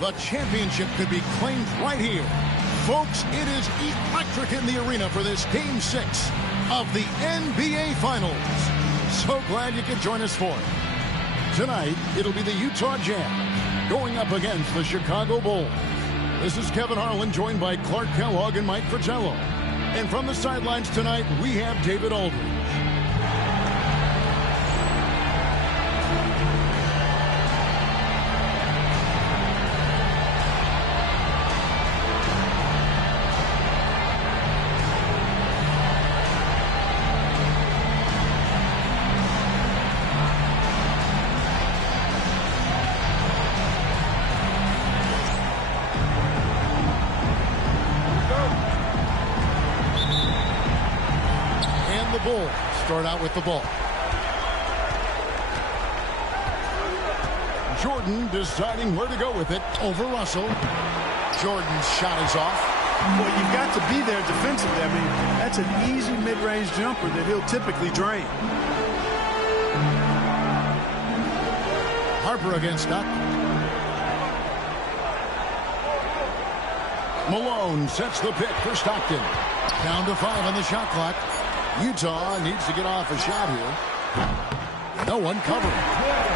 The championship could be claimed right here. Folks, it is electric in the arena for this Game 6 of the NBA Finals. So glad you could join us for it. Tonight, it'll be the Utah Jazz going up against the Chicago Bulls. This is Kevin Harlan, joined by Clark Kellogg and Mike Fratello. And from the sidelines tonight, we have David Aldridge. Start out with the ball. Jordan deciding where to go with it over Russell. Jordan's shot is off. Well, you've got to be there defensively. I mean, that's an easy mid-range jumper that he'll typically drain. Harper against Stockton. Malone sets the pick for Stockton. Down to 5 on the shot clock. Utah needs to get off a shot here. No one covering.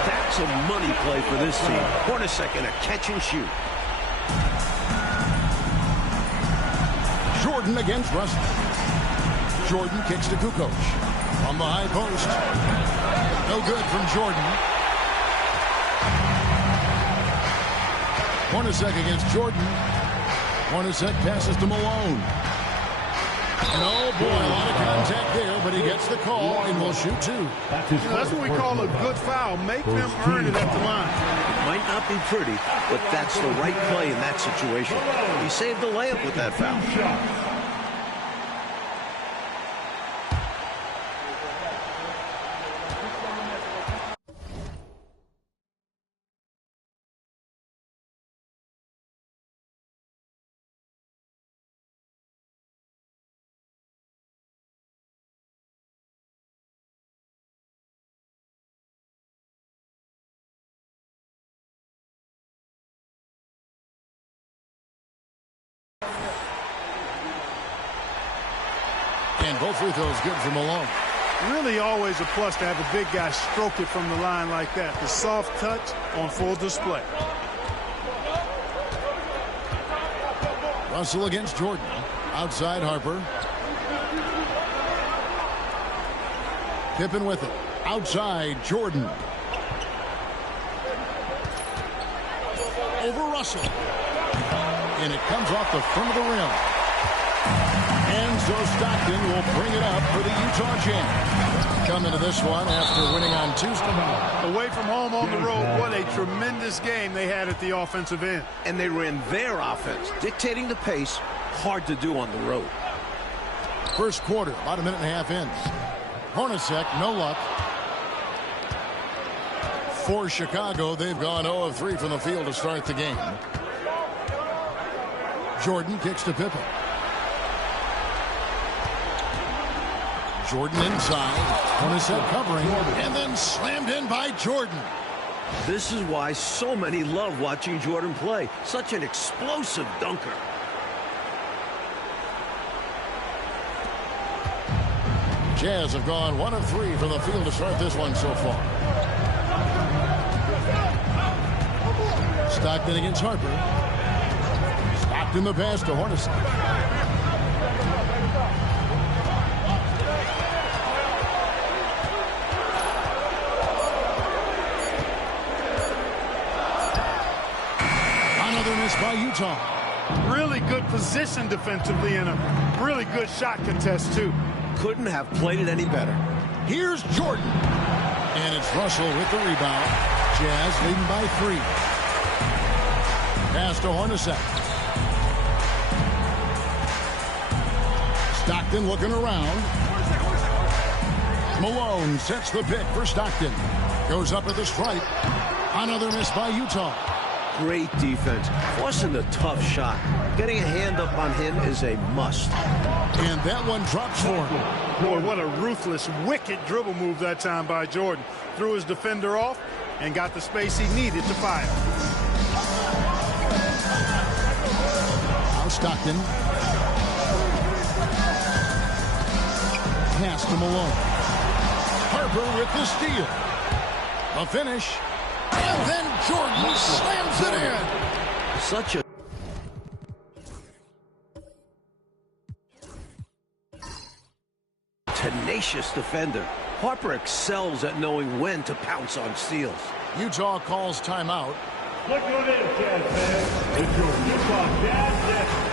That's a money play for this team. Hornacek in a catch and shoot. Jordan against Russell. Jordan kicks to Kukoc. On the high post. No good from Jordan. Hornacek against Jordan. Hornacek passes to Malone. And oh boy, a lot of contact there, but he gets the call and will shoot 2. That's what we call a good foul. Make them earn it at the line. It might not be pretty, but that's the right play in that situation. He saved the layup with that foul. And both free throws good for Malone. Really always a plus to have a big guy stroke it from the line like that. The soft touch on full display. Russell against Jordan. Outside Harper. Pippen with it. Outside Jordan. Over Russell. And it comes off the front of the rim. And so Stockton will bring it up for the Utah Jazz. Come into this one after winning on Tuesday. Away from home on the road, what a tremendous game they had at the offensive end. And they ran their offense, dictating the pace. Hard to do on the road. First quarter, about a minute and a half in. Hornacek, no luck. For Chicago, they've gone 0 of 3 from the field to start the game. Jordan kicks to Pippen. Jordan inside. Hornacek covering. And then slammed in by Jordan. This is why so many love watching Jordan play. Such an explosive dunker. Jazz have gone 1 of 3 from the field to start this one so far. Stockton against Harper. Stockton the pass to Hornacek. Another miss by Utah. Really good position defensively and a really good shot contest, too. Couldn't have played it any better. Here's Jordan. And it's Russell with the rebound. Jazz leading by 3. Pass to Hornacek. Stockton looking around. Malone sets the pick for Stockton. Goes up at the stripe. Another miss by Utah. Great defense. Forcing the tough shot. Getting a hand up on him is a must. And that one drops for him. Boy, what a ruthless, wicked dribble move that time by Jordan. Threw his defender off and got the space he needed to fire. Now Stockton. Pass to Malone. Harper with the steal. A finish. And then Jordan slams it in. Such a tenacious defender. Harper excels at knowing when to pounce on steals. Utah calls timeout. Look at this, Jazz fans. It's your Utah Jazz Network.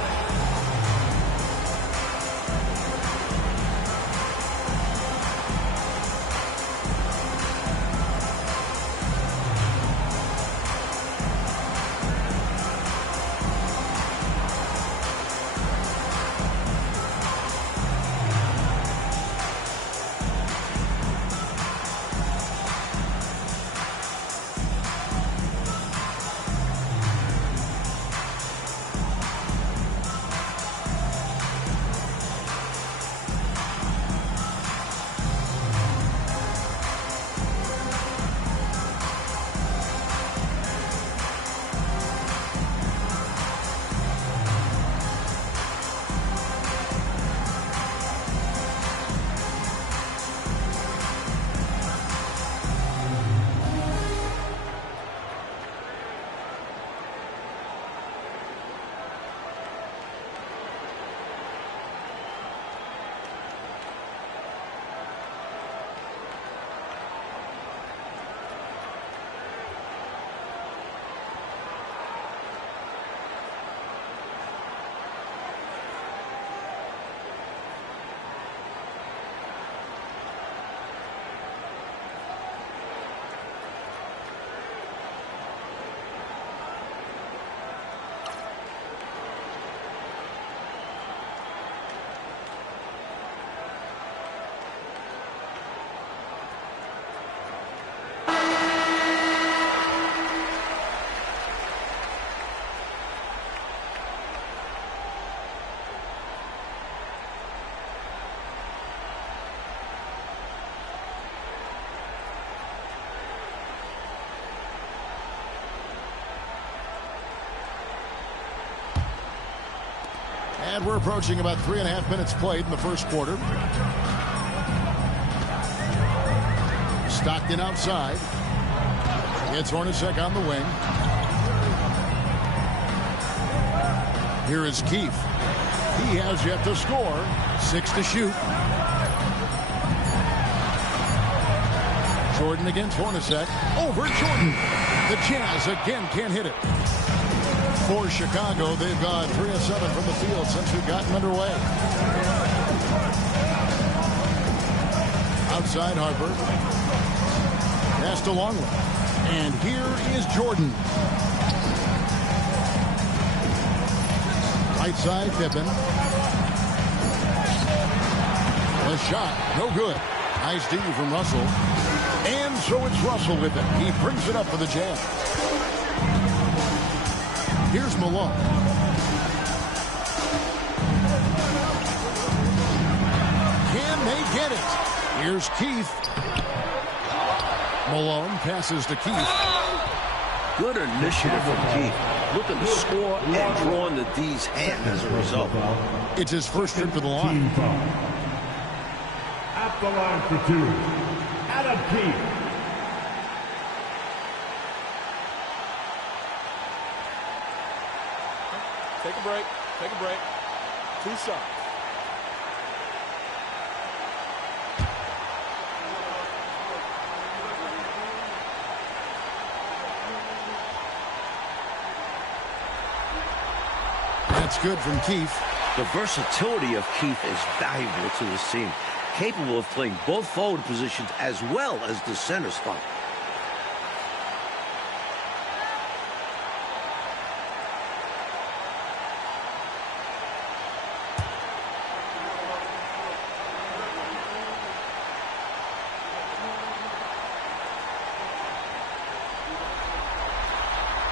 And we're approaching about 3.5 minutes played in the first quarter. Stockton outside. Gets Hornacek on the wing. Here is Keefe. He has yet to score. 6 to shoot. Jordan against Hornacek. Over Jordan. The Jazz again can't hit it. For Chicago, they've gone 3 of 7 from the field since we've gotten underway. Outside Harper. Pass to Longley. And here is Jordan. Right side, Pippen. A shot, no good. Nice D from Russell. And so it's Russell with it. He brings it up for the Jazz. Here's Malone. Can they get it? Here's Keefe. Malone passes to Keefe. Good initiative from Keefe. Looking to score and drawing the D's hand as a result. It's his first trip to the line. At the line for 2, Adam Keefe. Take a break. Take a break. 2 shots. That's good from Keefe. The versatility of Keefe is valuable to his team. Capable of playing both forward positions as well as the center spot.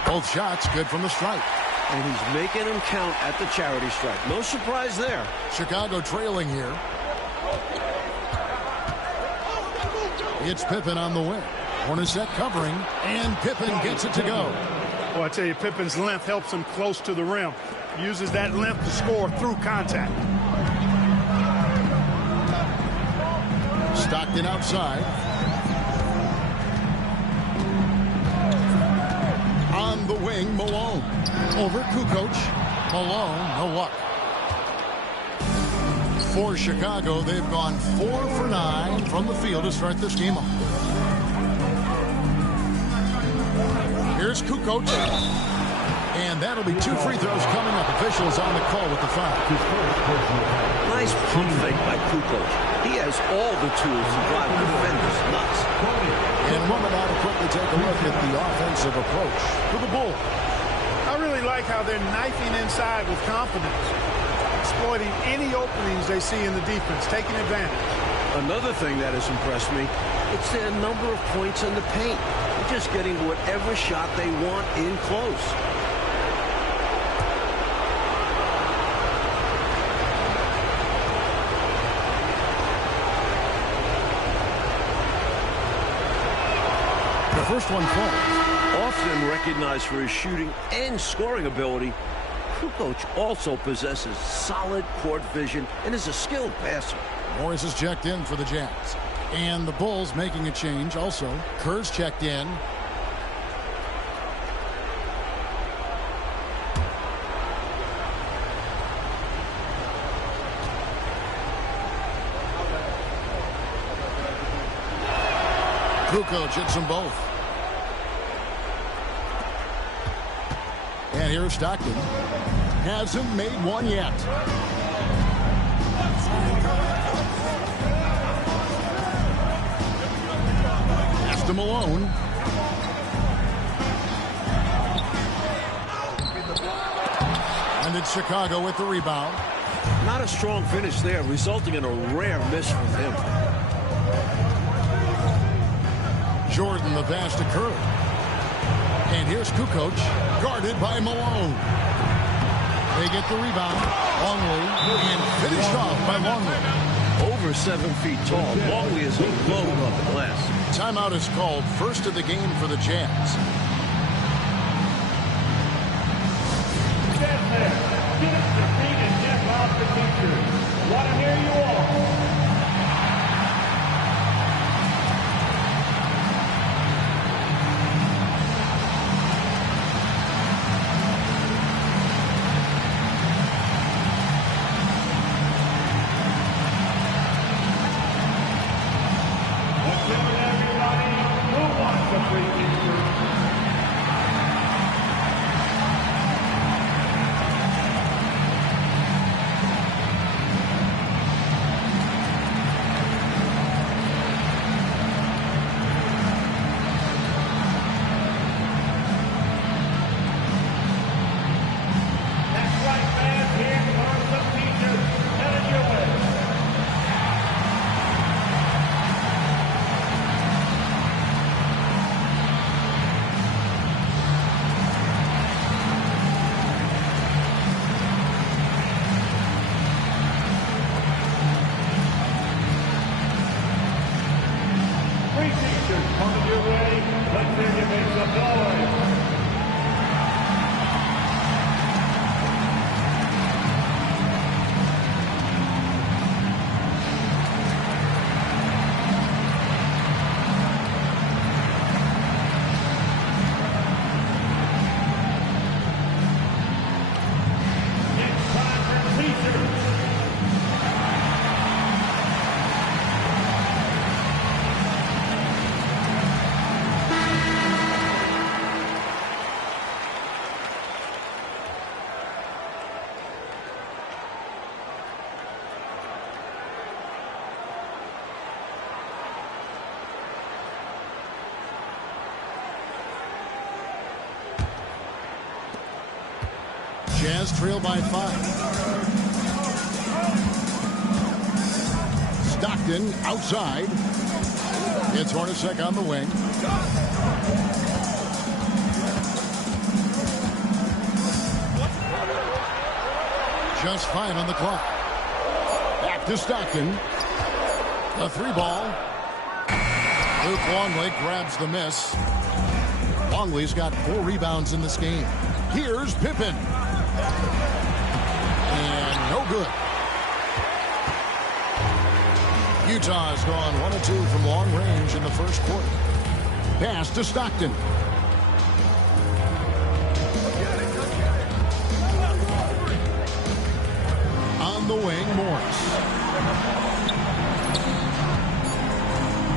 Both shots good from the stripe. And he's making them count at the charity stripe. No surprise there. Chicago trailing here. It's Pippen on the wing. Hornacek covering, and Pippen gets it to go. Well, I tell you, Pippen's length helps him close to the rim. Uses that length to score through contact. Stockton outside. On the wing, Malone. Over Kukoc. Malone, no luck. For Chicago, they've gone 4 for 9 from the field to start this game off. Here's Kukoc. And that'll be 2 free throws coming up. Officials on the call with the foul. Nice pump fake by Kukoc. He has all the tools to drive defenders nuts. And a moment now to quickly take a look at the offensive approach for the Bulls. I really like how they're knifing inside with confidence, exploiting any openings they see in the defense, taking advantage. Another thing that has impressed me, it's their number of points in the paint. They're just getting whatever shot they want in close. The first one falls. Often recognized for his shooting and scoring ability, Kukoc also possesses solid court vision and is a skilled passer. Morris is checked in for the Jazz. And the Bulls making a change also. Kerr's checked in. Kukoc hits them both. And here's Stockton. Hasn't made one yet. Pass to Malone. And it's Chicago with the rebound. Not a strong finish there, resulting in a rare miss from him. Jordan, the pass to Kerr. And here's Kukoc, guarded by Malone. They get the rebound. Longley, and finished off by Longley. Over 7 feet tall, Longley is a load on the glass. Timeout is called, first of the game for the Jazz. Stand there. Get up to feet and check off the picture. Want to hear you all. Jazz trail by 5. Stockton outside. It's Hornacek on the wing. Just 5 on the clock. Back to Stockton. A 3 ball. Luke Longley grabs the miss. Longley's got 4 rebounds in this game. Here's Pippen. And no good. Utah's gone 1 of 2 from long range in the first quarter. Pass to Stockton. On the wing, Morris.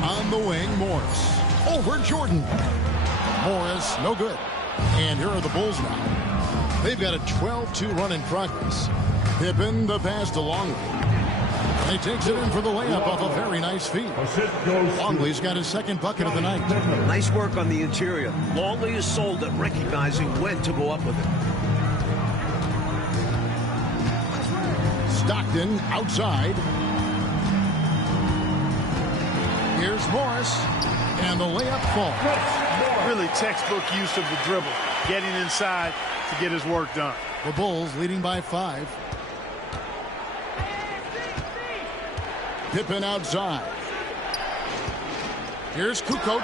On the wing, Morris. Over Jordan. Morris, no good. And here are the Bulls now. They've got a 12-2 run in progress. Pippen, the pass to Longley. He takes it in for the layup off a very nice feed. Longley's got his second bucket of the night. Nice work on the interior. Longley is sold at recognizing when to go up with it. Stockton outside. Here's Morris. And the layup falls. Really textbook use of the dribble. Getting inside to get his work done. The Bulls leading by 5. Pippen outside. Here's Kukoc.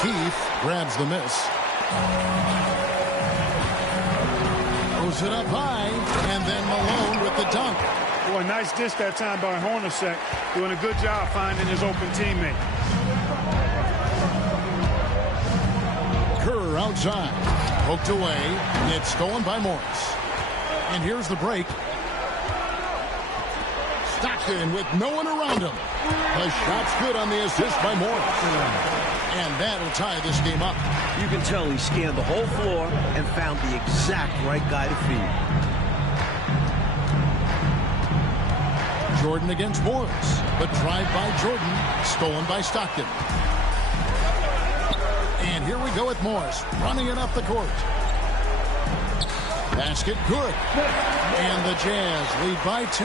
Keith grabs the miss. Throws it up high, and then Malone with the dunk. Boy, nice dish that time by Hornacek. Doing a good job finding his open teammate. Kerr outside. Poked away. It's stolen by Morris. And here's the break. Stockton with no one around him. The shot's good on the assist by Morris. And that'll tie this game up. You can tell he scanned the whole floor and found the exact right guy to feed. Jordan against Morris. But drive by Jordan. Stolen by Stockton. And here we go with Morris. Running it up the court. Basket good. And the Jazz lead by 2.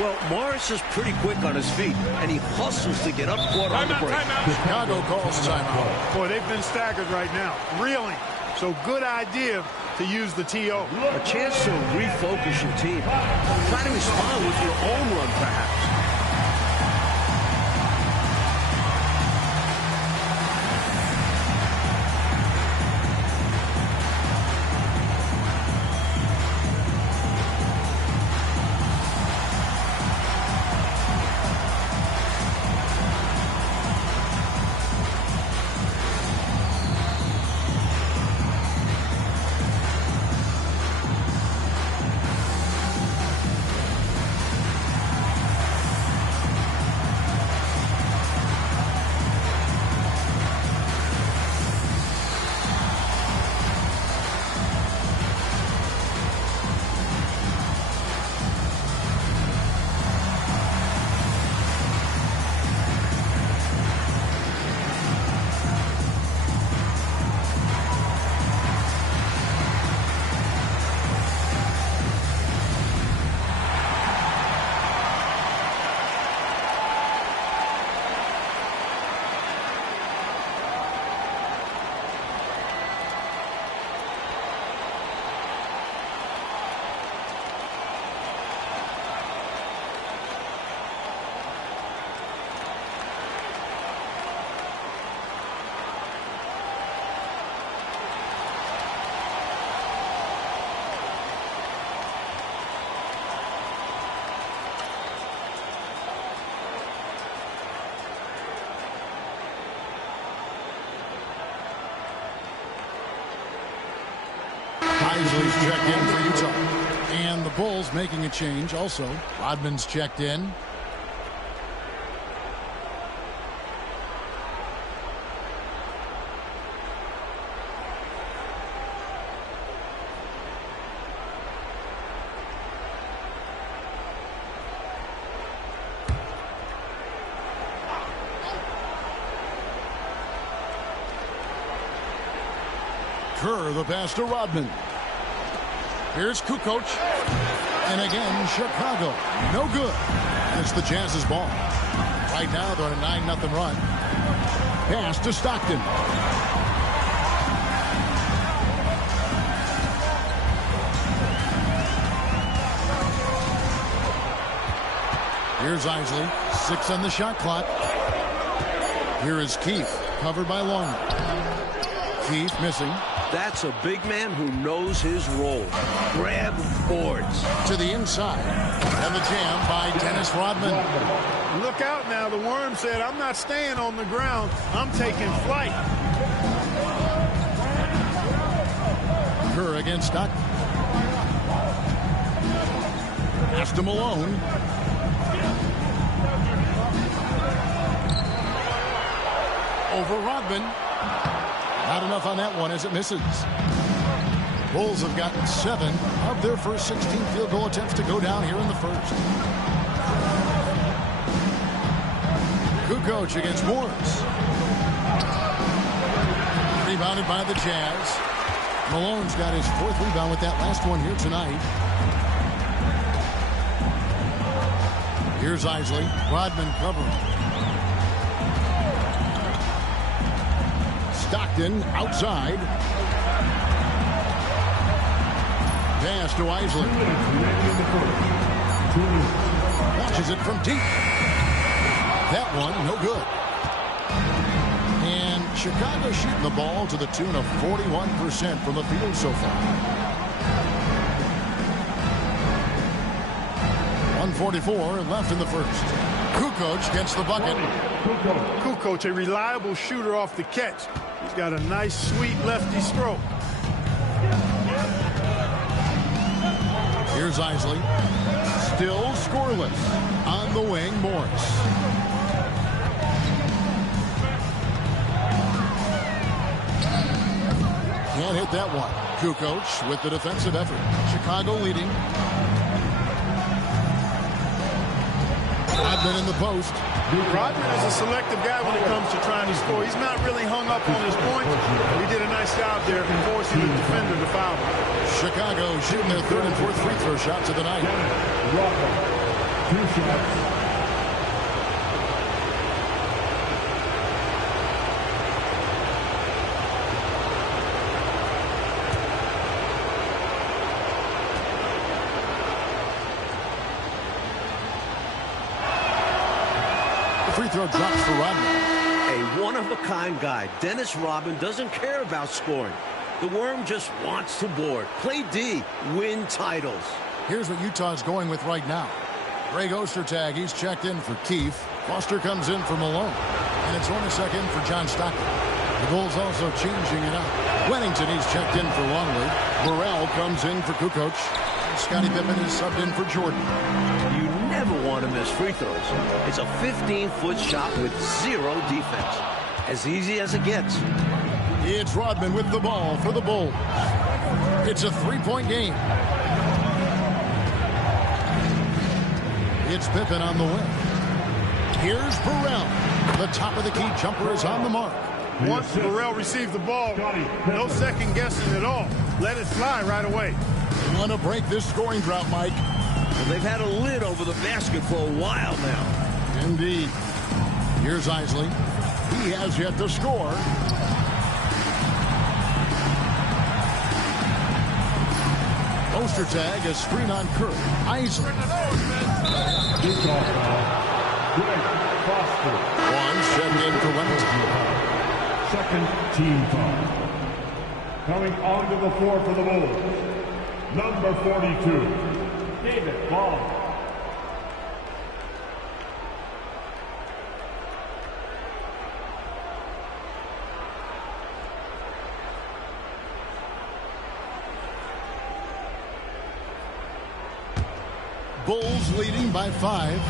Well, Morris is pretty quick on his feet, and he hustles to get up court on the break. Chicago calls timeout. Boy, they've been staggered right now. Reeling. So good idea to use the TO. A chance to refocus your team. Try to respond with your own run, perhaps. Isley's checked in for Utah. And the Bulls making a change also. Rodman's checked in. Kerr, the pass to Rodman. Here's Kukoc. And again, Chicago. No good. It's the Jazz's ball. Right now, they're on a 9-0 run. Pass to Stockton. Here's Isley. 6 on the shot clock. Here is Keith. Covered by Longley. Keith missing. That's a big man who knows his role. Grab boards. To the inside. And the jam by Dennis Rodman. Look out now. The Worm said, I'm not staying on the ground. I'm taking flight. Kerr against Stockton. Pass to Malone. Over Rodman. Not enough on that one as it misses. Bulls have gotten 7 of their first 16 field goal attempts to go down here in the first. Kukoc against Morris. Rebounded by the Jazz. Malone's got his 4th rebound with that last one here tonight. Here's Isley. Rodman covering. Stockton outside. Pass to Isley. Launches it from deep. That one, no good. And Chicago shooting the ball to the tune of 41% from the field so far. 1:44 left in the first. Kukoc gets the bucket. Kukoc, a reliable shooter off the catch. He's got a nice, sweet lefty stroke. Here's Isley. Still scoreless. On the wing, Morris. Can't hit that one. Kukoc with the defensive effort. Chicago leading. Rodman in the post. Rodman is a selective guy when it comes to trying to score. He's not really hung up on his points. He did a nice job there in forcing the defender to foul. Chicago shooting their 3rd and 4th free throw shots of the night. 2 shots. Free throw drops for Rodman. A one-of-a-kind guy. Dennis Rodman doesn't care about scoring. The Worm just wants to board. Play D. Win titles. Here's what Utah's going with right now. Greg Ostertag, he's checked in for Keith. Foster comes in for Malone. And it's on a second for John Stockton. The Bulls also changing it up. Wennington, he's checked in for Longley. Burrell comes in for Kukoc. Scottie Pippen is subbed in for Jordan. You never want to miss free throws. It's a 15-foot shot with 0 defense. As easy as it gets. It's Rodman with the ball for the Bulls. It's a 3-point game. It's Pippen on the wing. Here's Burrell. The top of the key jumper is on the mark. Once Burrell received the ball, no second guessing at all. Let it fly right away. Want to break this scoring drought, Mike? Well, they've had a lid over the basket for a while now. Indeed. Here's Isley. He has yet to score. Ostertag is screen on Kerr. Isley. Greg Foster. One checked in for Wennington. 2nd team foul. Coming onto the floor for the Bulls. Number 42, David Ball. Bulls leading by 5.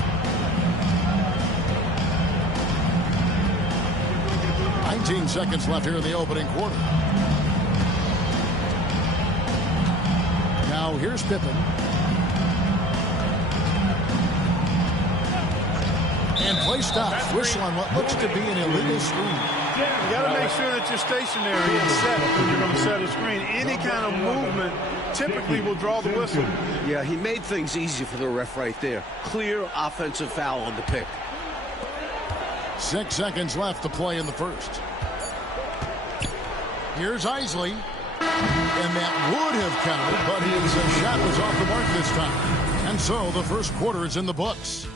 19 seconds left here in the opening quarter. Now here's Pippen. And play stops. Whistle on what looks to be an illegal screen. You got to make sure that you're stationary and set when you're going to set a screen. Any kind of movement typically will draw the whistle. Yeah, he made things easy for the ref right there. Clear offensive foul on the pick. 6 seconds left to play in the first. Here's Isley. And that would have counted, but his shot was off the mark this time. And so the first quarter is in the books.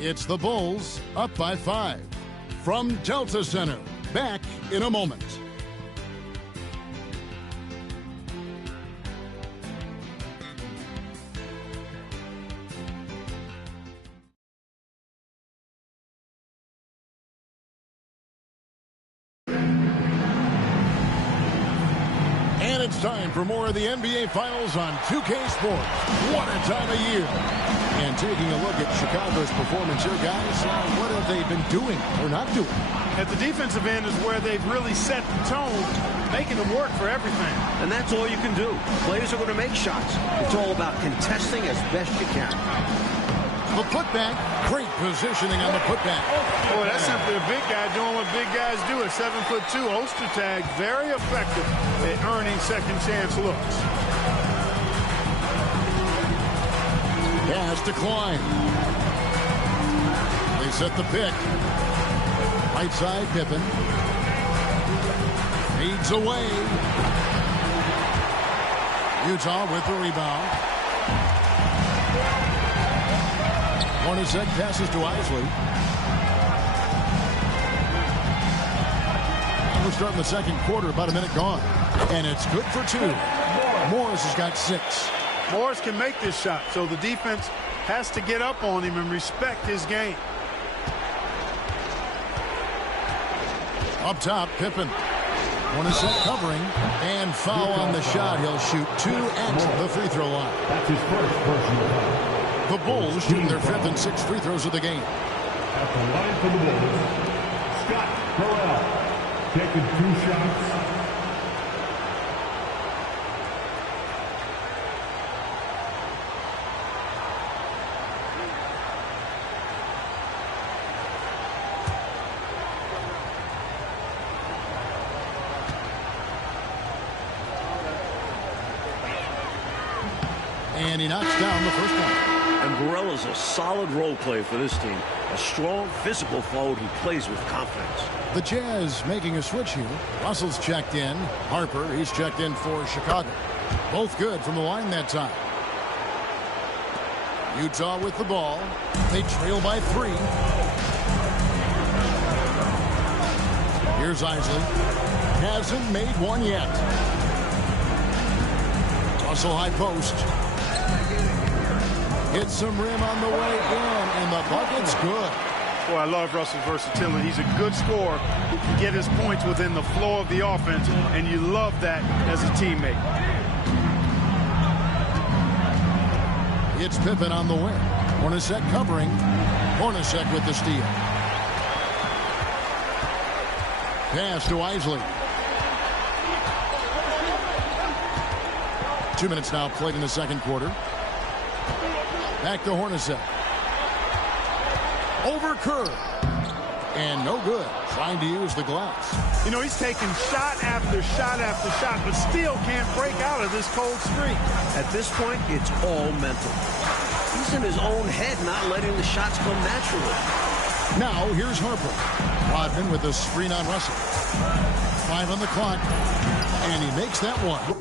It's the Bulls up by 5. From Delta Center, back in a moment. it's time for more of the NBA Finals on 2K Sports. What a time of year. And taking a look at Chicago's performance here, guys, what have they been doing or not doing? At the defensive end is where they've really set the tone, making them work for everything. And that's all you can do. Players are going to make shots. It's all about contesting as best you can. The putback, great positioning on the putback. Boy, that's simply a big guy doing what big guys do at 7'2". Ostertag, very effective at earning second chance looks. Pass to Klein. They set the pick. Right side, Pippen. Feeds away. Utah with the rebound. Hornacek passes to Isley. We're starting the second quarter, about a minute gone. And it's good for 2. Morris has got 6. Morris can make this shot, so the defense has to get up on him and respect his game. Up top, Pippen. Hornacek covering. And foul on the shot. He'll shoot 2 at the free throw line. That's his first personal foul. The Bulls shooting their 5th and 6th free throws of the game. At the line for the Bulls, Scott Burrell taking 2 shots. And he knocks down the first one. And Barella's a solid role player for this team. A strong, physical forward who plays with confidence. The Jazz making a switch here. Russell's checked in. Harper, he's checked in for Chicago. Both good from the line that time. Utah with the ball. They trail by 3. Here's Isley. Hasn't made one yet. Russell high post. Hits some rim on the way in, and the bucket's good. Boy, I love Russell's versatility. He's a good scorer who can get his points within the flow of the offense, and you love that as a teammate. It's Pippen on the wing. Hornacek covering. Hornacek with the steal. Pass to Isley. 2 minutes now played in the second quarter. Back to Hornacek. Over Kerr. And no good. Trying to use the glass. You know, he's taking shot after shot after shot, but still can't break out of this cold streak. At this point, it's all mental. He's in his own head, not letting the shots come naturally. Now, here's Harper. Rodman with a screen on Russell. 5 on the clock. And he makes that one.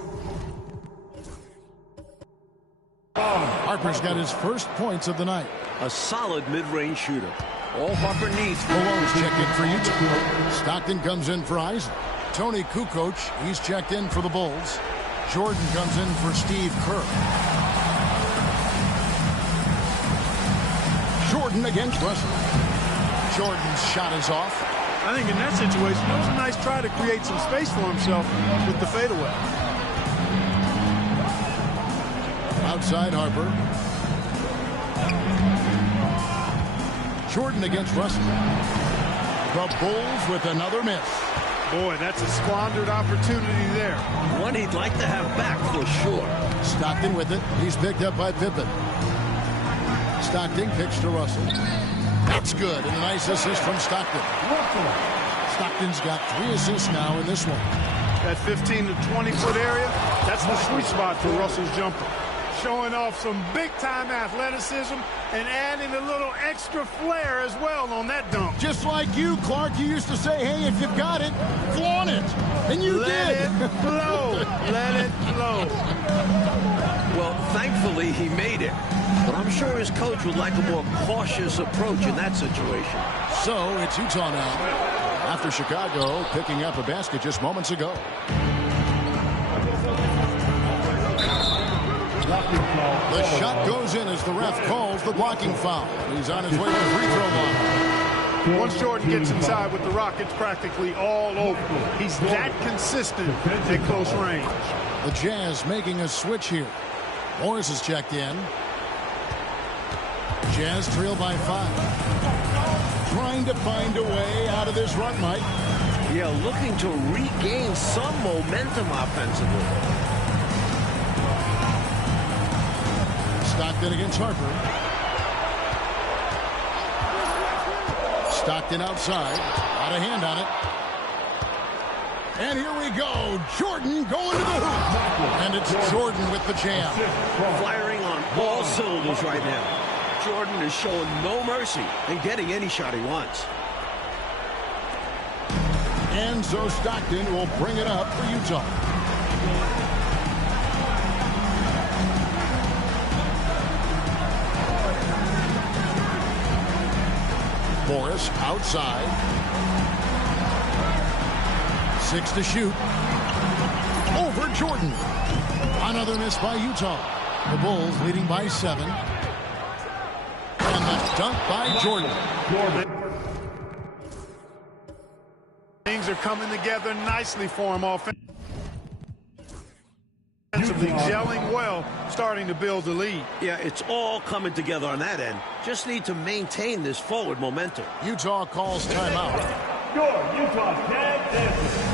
Harper's got his first points of the night. A solid mid-range shooter. All Harper needs. Malone's checked in for Utah. Stockton comes in for Isley. Tony Kukoc, he's checked in for the Bulls. Jordan comes in for Steve Kerr. Jordan against Russell. Jordan's shot is off. I think in that situation, it was a nice try to create some space for himself with the fadeaway. Outside Harper. Jordan against Russell. The Bulls with another miss. Boy, that's a squandered opportunity there. One he'd like to have back for sure. Stockton with it. He's picked up by Pippen. Stockton picks to Russell. That's good. And a nice assist from Stockton. Stockton's got 3 assists now in this one. That 15 to 20-foot area, that's the sweet spot for Russell's jumper. Showing off some big-time athleticism and adding a little extra flair as well on that dunk. Just like you, Clark, you used to say, hey, if you've got it, flaunt it. And you did. Let it flow. Let it flow. Well, thankfully, he made it. But I'm sure his coach would like a more cautious approach in that situation. So it's Utah now. After Chicago picking up a basket just moments ago. The shot goes in as the ref calls the blocking foul. He's on his way to the free throw line. Once Jordan gets inside with the Rockets, practically all over. He's that consistent at close range. The Jazz making a switch here. Morris is checked in. Jazz trail by 5. Trying to find a way out of this run, Mike. Yeah, looking to regain some momentum offensively. Stockton against Harper. Stockton outside. Got a hand on it. And here we go. Jordan going to the hoop. And it's Jordan with the jam. Firing on all cylinders right now. Jordan is showing no mercy and getting any shot he wants. And so Stockton will bring it up for Utah. Morris outside. 6 to shoot. Over Jordan. Another miss by Utah. The Bulls leading by 7. And the dunk by Jordan. Things are coming together nicely for him offensively, gelling well, starting to build the lead. Yeah, it's all coming together on that end. Just need to maintain this forward momentum. Utah calls timeout. Your Utah Jazz dancers.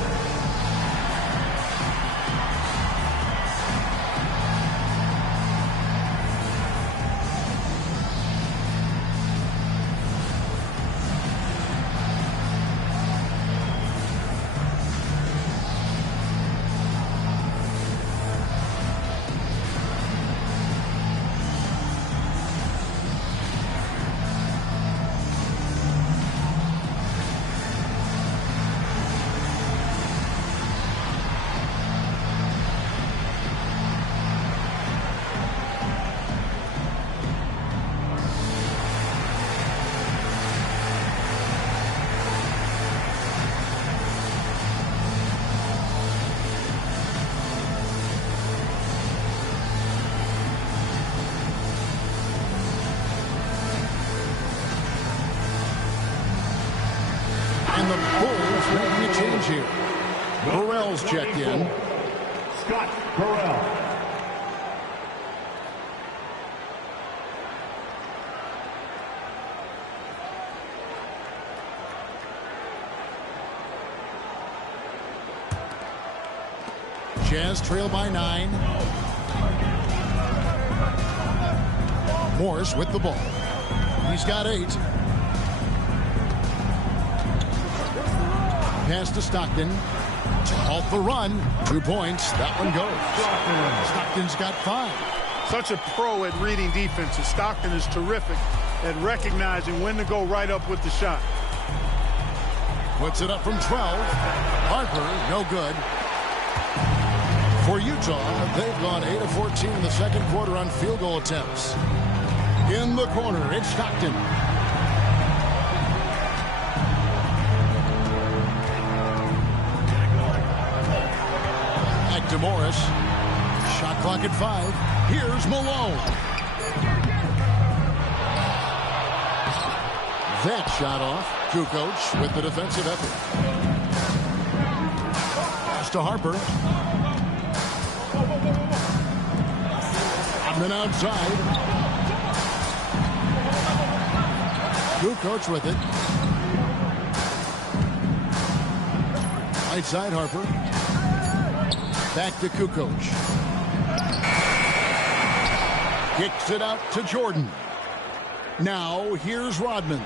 And the Bulls making a change here. Burrell's checked in. Scott Burrell. Jazz trail by 9. Morris with the ball. He's got 8. Pass to Stockton. To halt the run. 2 points. That one goes. Stockton's got 5. Such a pro at reading defenses. Stockton is terrific at recognizing when to go right up with the shot. Puts it up from 12. Harper, no good. For Utah, they've gone 8 of 14 in the second quarter on field goal attempts. In the corner, it's Stockton. Back to Morris. Shot clock at 5. Here's Malone. That shot off. Kukoc with the defensive effort. Pass to Harper. Rodman outside. Kukoc with it. Right side Harper. Back to Kukoc. Kicks it out to Jordan. Now here's Rodman.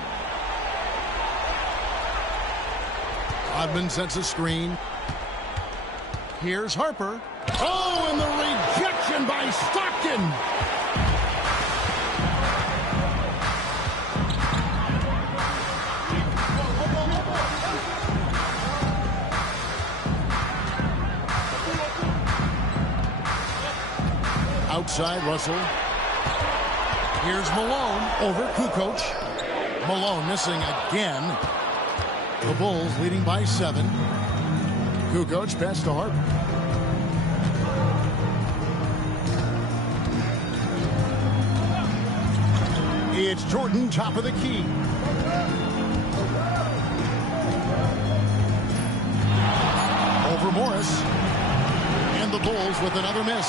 Rodman sets a screen. Here's Harper. Oh, and the rejection by Stockton. Outside Russell. Here's Malone over Kukoc. Malone missing again. The Bulls leading by 7. Kukoc pass to Harper. It's Jordan, top of the key. Over Morris. And the Bulls with another miss.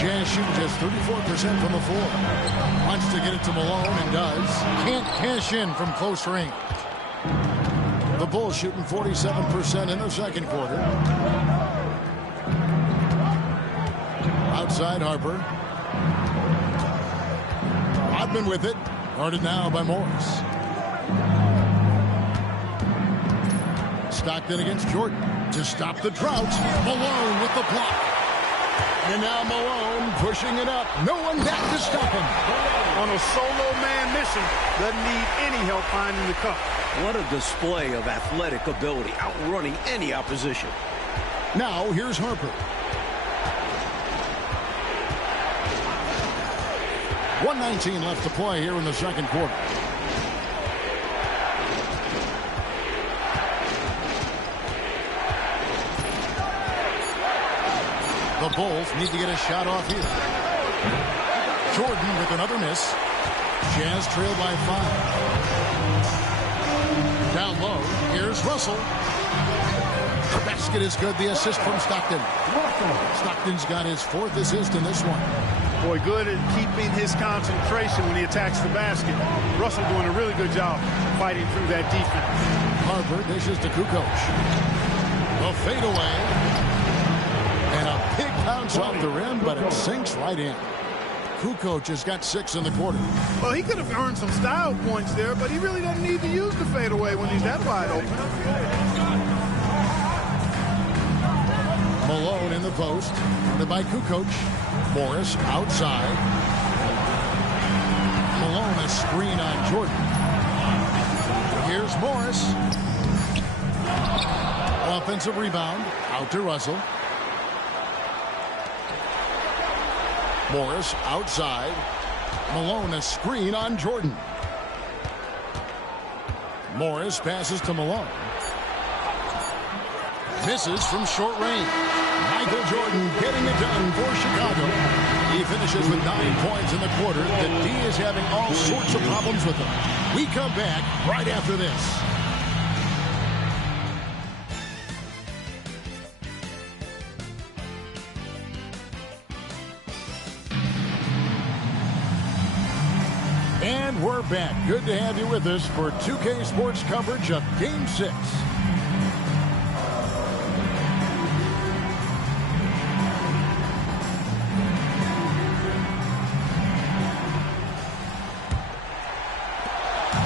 Jazz shooting just 34% from the floor. Wants to get it to Malone and does. Can't cash in from close range. The Bulls shooting 47% in the second quarter. Outside Harper. Rodman with it. Guarded now by Morris. Stockton against Jordan to stop the drought. Malone with the block. And now Malone pushing it up. No one back to stop him. On a solo man mission, doesn't need any help finding the cup. What a display of athletic ability, outrunning any opposition. Now here's Harper. 1:19 left to play here in the second quarter. The Bulls need to get a shot off here. Jordan with another miss. Jazz trail by 5. Down low, here's Russell. The basket is good. The assist from Stockton. Stockton's got his 4th assist in this one. Boy, good at keeping his concentration when he attacks the basket. Russell doing a really good job fighting through that defense. Harper dishes to Kukoc. The fadeaway. And a big bounce off the rim, but it sinks right in. Kukoc has got 6 in the quarter. Well, he could have earned some style points there, but he really doesn't need to use the fadeaway when he's that wide open. Malone in the post. Guarded by Kukoc. Morris outside. Malone a screen on Jordan. Here's Morris. Offensive rebound. Out to Russell. Morris outside. Malone a screen on Jordan. Morris passes to Malone. Misses from short range. Michael Jordan getting it done for Chicago. He finishes with 9 points in the quarter. The D is having all sorts of problems with him. We come back right after this. And we're back. Good to have you with us for 2K Sports coverage of Game 6.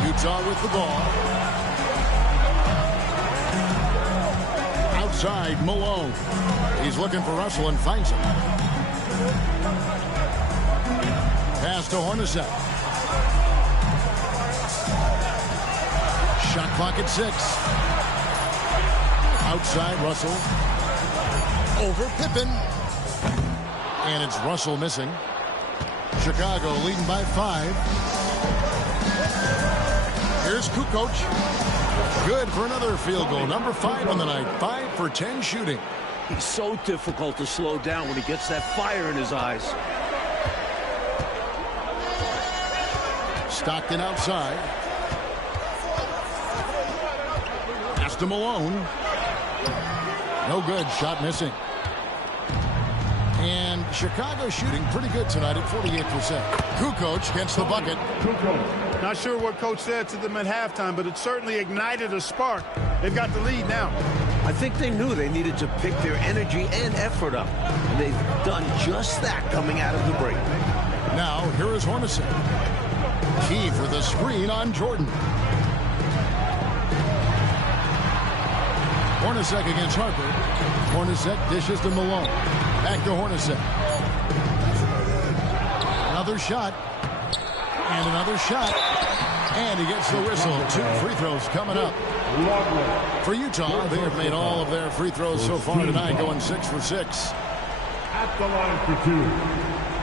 Utah with the ball. Outside, Malone. He's looking for Russell and finds him. Pass to Hornacek. Shot clock at 6. Outside, Russell. Over Pippen. And it's Russell missing. Chicago leading by 5. Here's Kukoc. Good for another field goal. Number 5 on the night. 5 for 10 shooting. He's so difficult to slow down when he gets that fire in his eyes. Stockton outside. Pass to Malone. No good. Shot missing. And Chicago shooting pretty good tonight at 48%. Kukoc gets the bucket. Not sure what coach said to them at halftime, but it certainly ignited a spark. They've got the lead now. I think they knew they needed to pick their energy and effort up. And they've done just that coming out of the break. Now, here is Hornacek. Key for the screen on Jordan. Hornacek against Harper. Hornacek dishes to Malone. Back to Hornacek. Another shot. And another shot. And he gets the whistle. 2 free throws coming up. For Utah, they have made all of their free throws so far tonight, going 6 for 6. At the line for 2,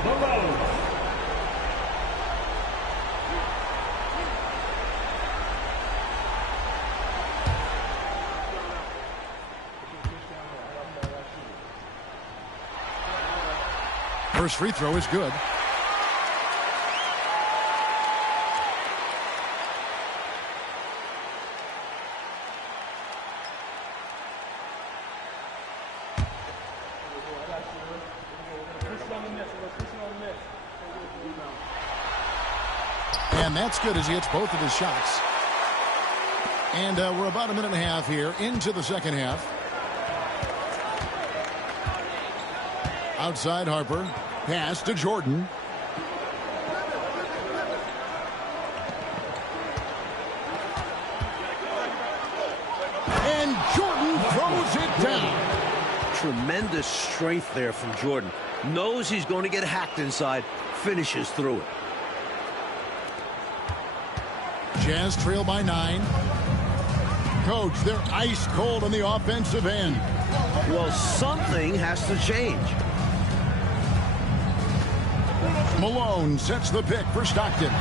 Malone. First free throw is good. And that's good as he hits both of his shots. And we're about a minute and a half here into the second half. Outside Harper. Pass to Jordan. And Jordan throws it down. Tremendous strength there from Jordan. Knows he's going to get hacked inside. Finishes through it. Jazz trail by 9. Coach, they're ice cold on the offensive end. Well, something has to change. Malone sets the pick for Stockton.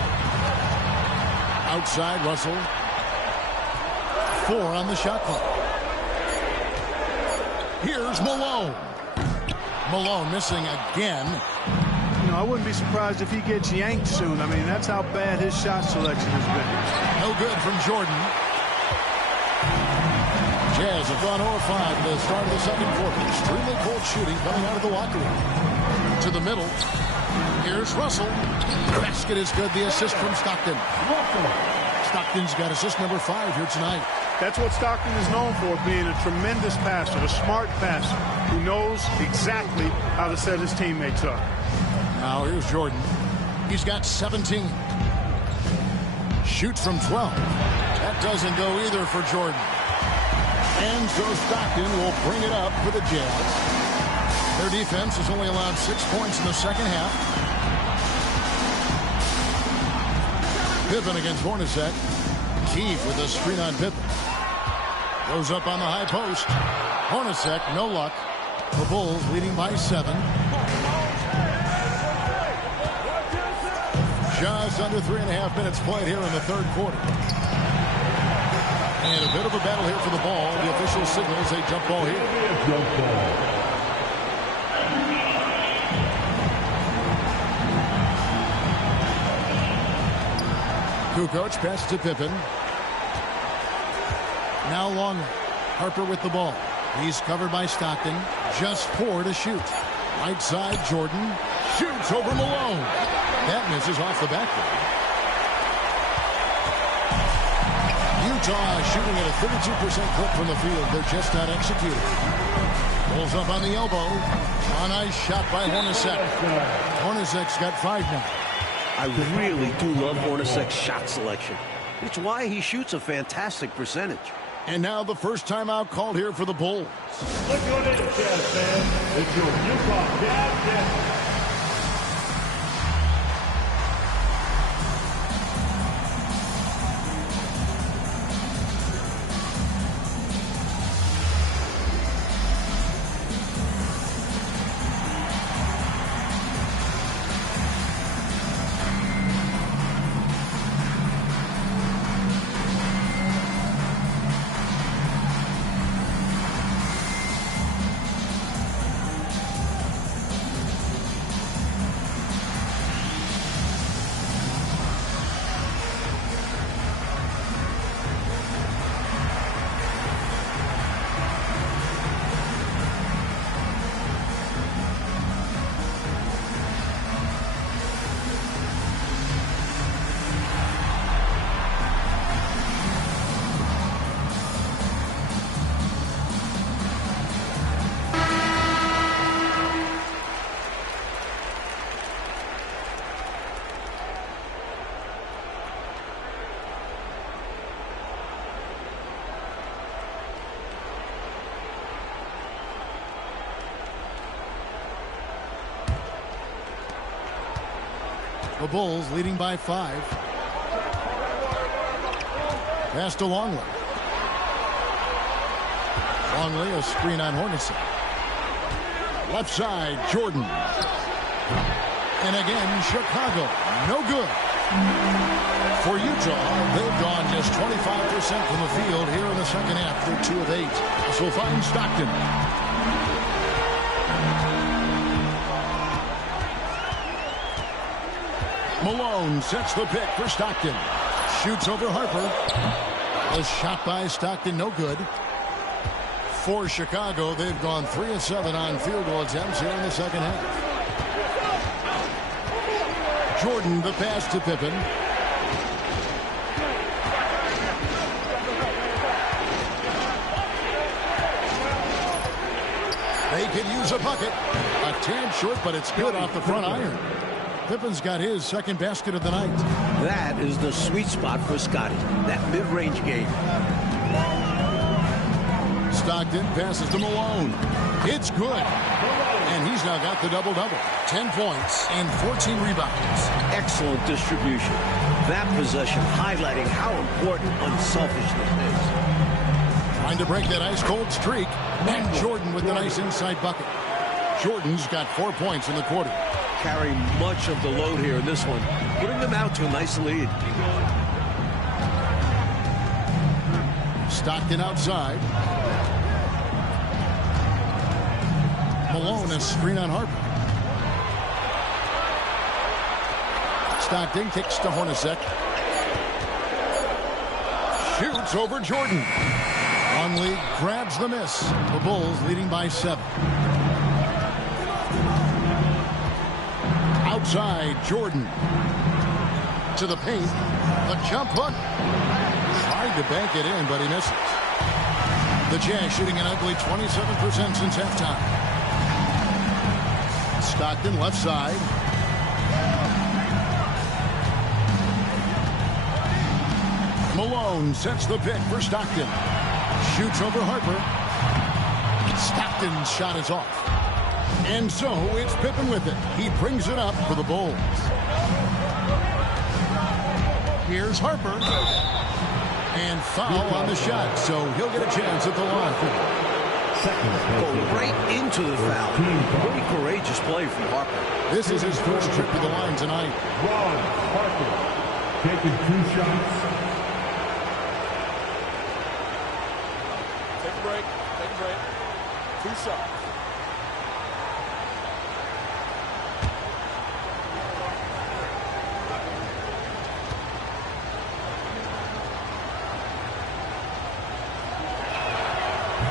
Outside Russell. 4 on the shot clock. Here's Malone. Malone missing again. You know, I wouldn't be surprised if he gets yanked soon. I mean, that's how bad his shot selection has been. No good from Jordan. Jazz have gone 0-5 at the start of the second quarter. Extremely cold shooting coming out of the locker room. To the middle. Here's Russell. Basket is good. The assist from Stockton. Stockton's got assist number 5 here tonight. That's what Stockton is known for, being a tremendous passer, a smart passer who knows exactly how to set his teammates up. Now here's Jordan. He's got 17. Shoots from 12. That doesn't go either for Jordan. And so Stockton will bring it up for the Jazz. Their defense has only allowed 6 points in the second half. Pippen against Hornacek. Keefe with a screen on Pippen. Goes up on the high post. Hornacek, no luck. The Bulls leading by 7. Just under 3.5 minutes played here in the third quarter. And a bit of a battle here for the ball. The official signals a jump ball here. Kukoc pass to Pippen. Now Longley. Harper with the ball. He's covered by Stockton. Just 4 to shoot. Right side, Jordan. Shoots over Malone. That misses off the backboard. Utah shooting at a 32% clip from the field. They're just not executing. Pulls up on the elbow. A nice shot by Hornacek. Hornacek's got 5 now. I really do love Hornacek's shot selection. It's why he shoots a fantastic percentage. And now the first timeout called here for the Bulls. Let's go to the Jazz fans. It's your Utah Jazz. The Bulls leading by 5. Pass to Longley. Longley, a screen on Hornacek. Left side, Jordan. And again, Chicago. No good. For Utah, they've gone just 25% from the field here in the second half. They're 2 of 8. This will find Stockton. Malone sets the pick for Stockton. Shoots over Harper. A shot by Stockton, no good. For Chicago, they've gone 3 of 7 on field goal attempts here in the second half. Jordan the pass to Pippen. They could use a bucket. A tad short, but it's good off the front iron. Pippen's got his second basket of the night. That is the sweet spot for Scotty. That mid-range game. Stockton passes to Malone. It's good. And he's now got the double-double. 10 points and 14 rebounds. Excellent distribution. That possession highlighting how important unselfishness is. Trying to break that ice-cold streak. And Jordan with the nice inside bucket. Jordan's got 4 points in the quarter. Carrying much of the load here in this one, putting them out to a nice lead. Stockton outside. Malone, a screen on Harper. Stockton kicks to Hornacek. Shoots over Jordan. Conley grabs the miss. The Bulls leading by 7. Outside, Jordan. To the paint. The jump hook. Tried to bank it in, but he misses. The Jazz shooting an ugly 27% since halftime. Stockton left side. Malone sets the pick for Stockton. Shoots over Harper. Stockton's shot is off. And so it's Pippen with it. He brings it up for the Bulls. Here's Harper. And foul on the shot, so he'll get a chance at the line. Go right into the foul. Pretty courageous play from Harper. This is his first trip to the line tonight. Ron Harper taking 2 shots. Take a break. Take a break. 2 shots.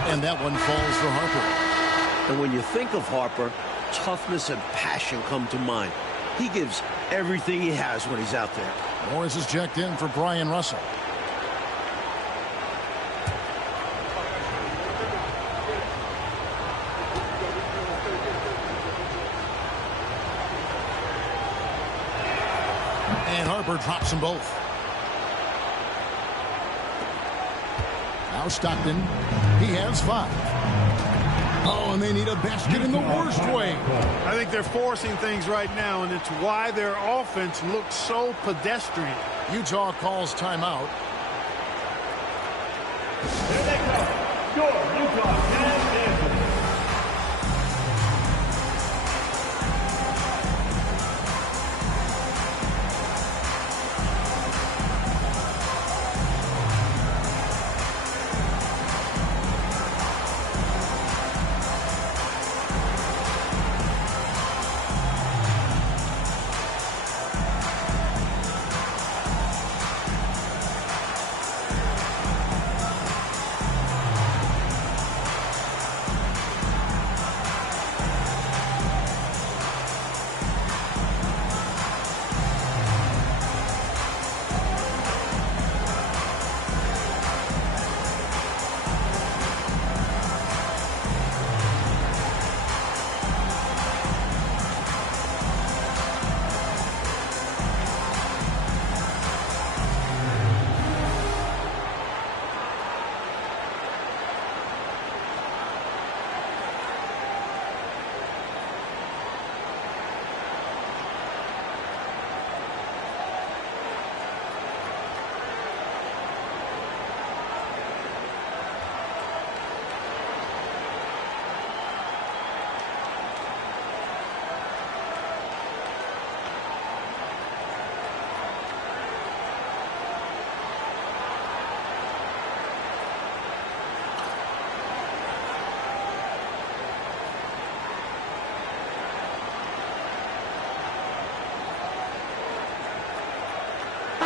And that one falls for Harper. And when you think of Harper, toughness and passion come to mind. He gives everything he has when he's out there. Morris is checked in for Brian Russell. And Harper drops them both. Now Stockton. He has 5. Oh, and they need a basket in the worst way. I think they're forcing things right now, and it's why their offense looks so pedestrian. Utah calls timeout. Here they come. Score, Utah, 10 Anthony.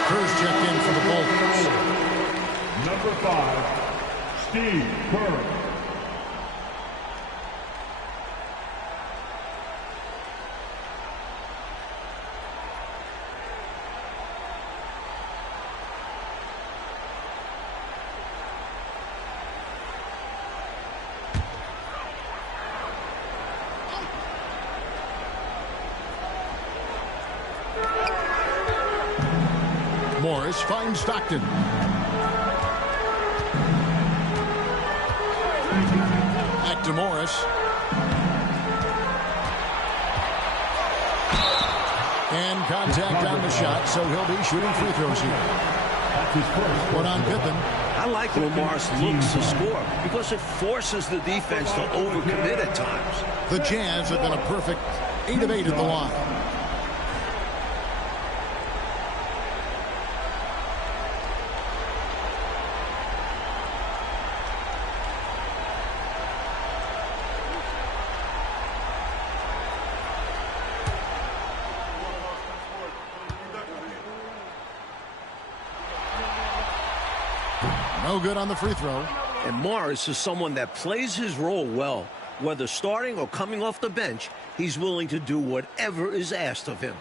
Kerr's checked in for the Bulls. Number 5, Steve Kerr. Morris finds Stockton. Back to Morris. And contact on the shot, so he'll be shooting free throws here. One on Pippen. I like when Morris looks to score because it forces the defense to overcommit at times. The Jazz have been a perfect 8 of 8 at the line. No good on the free throw. And Morris is someone that plays his role well. Whether starting or coming off the bench, he's willing to do whatever is asked of him.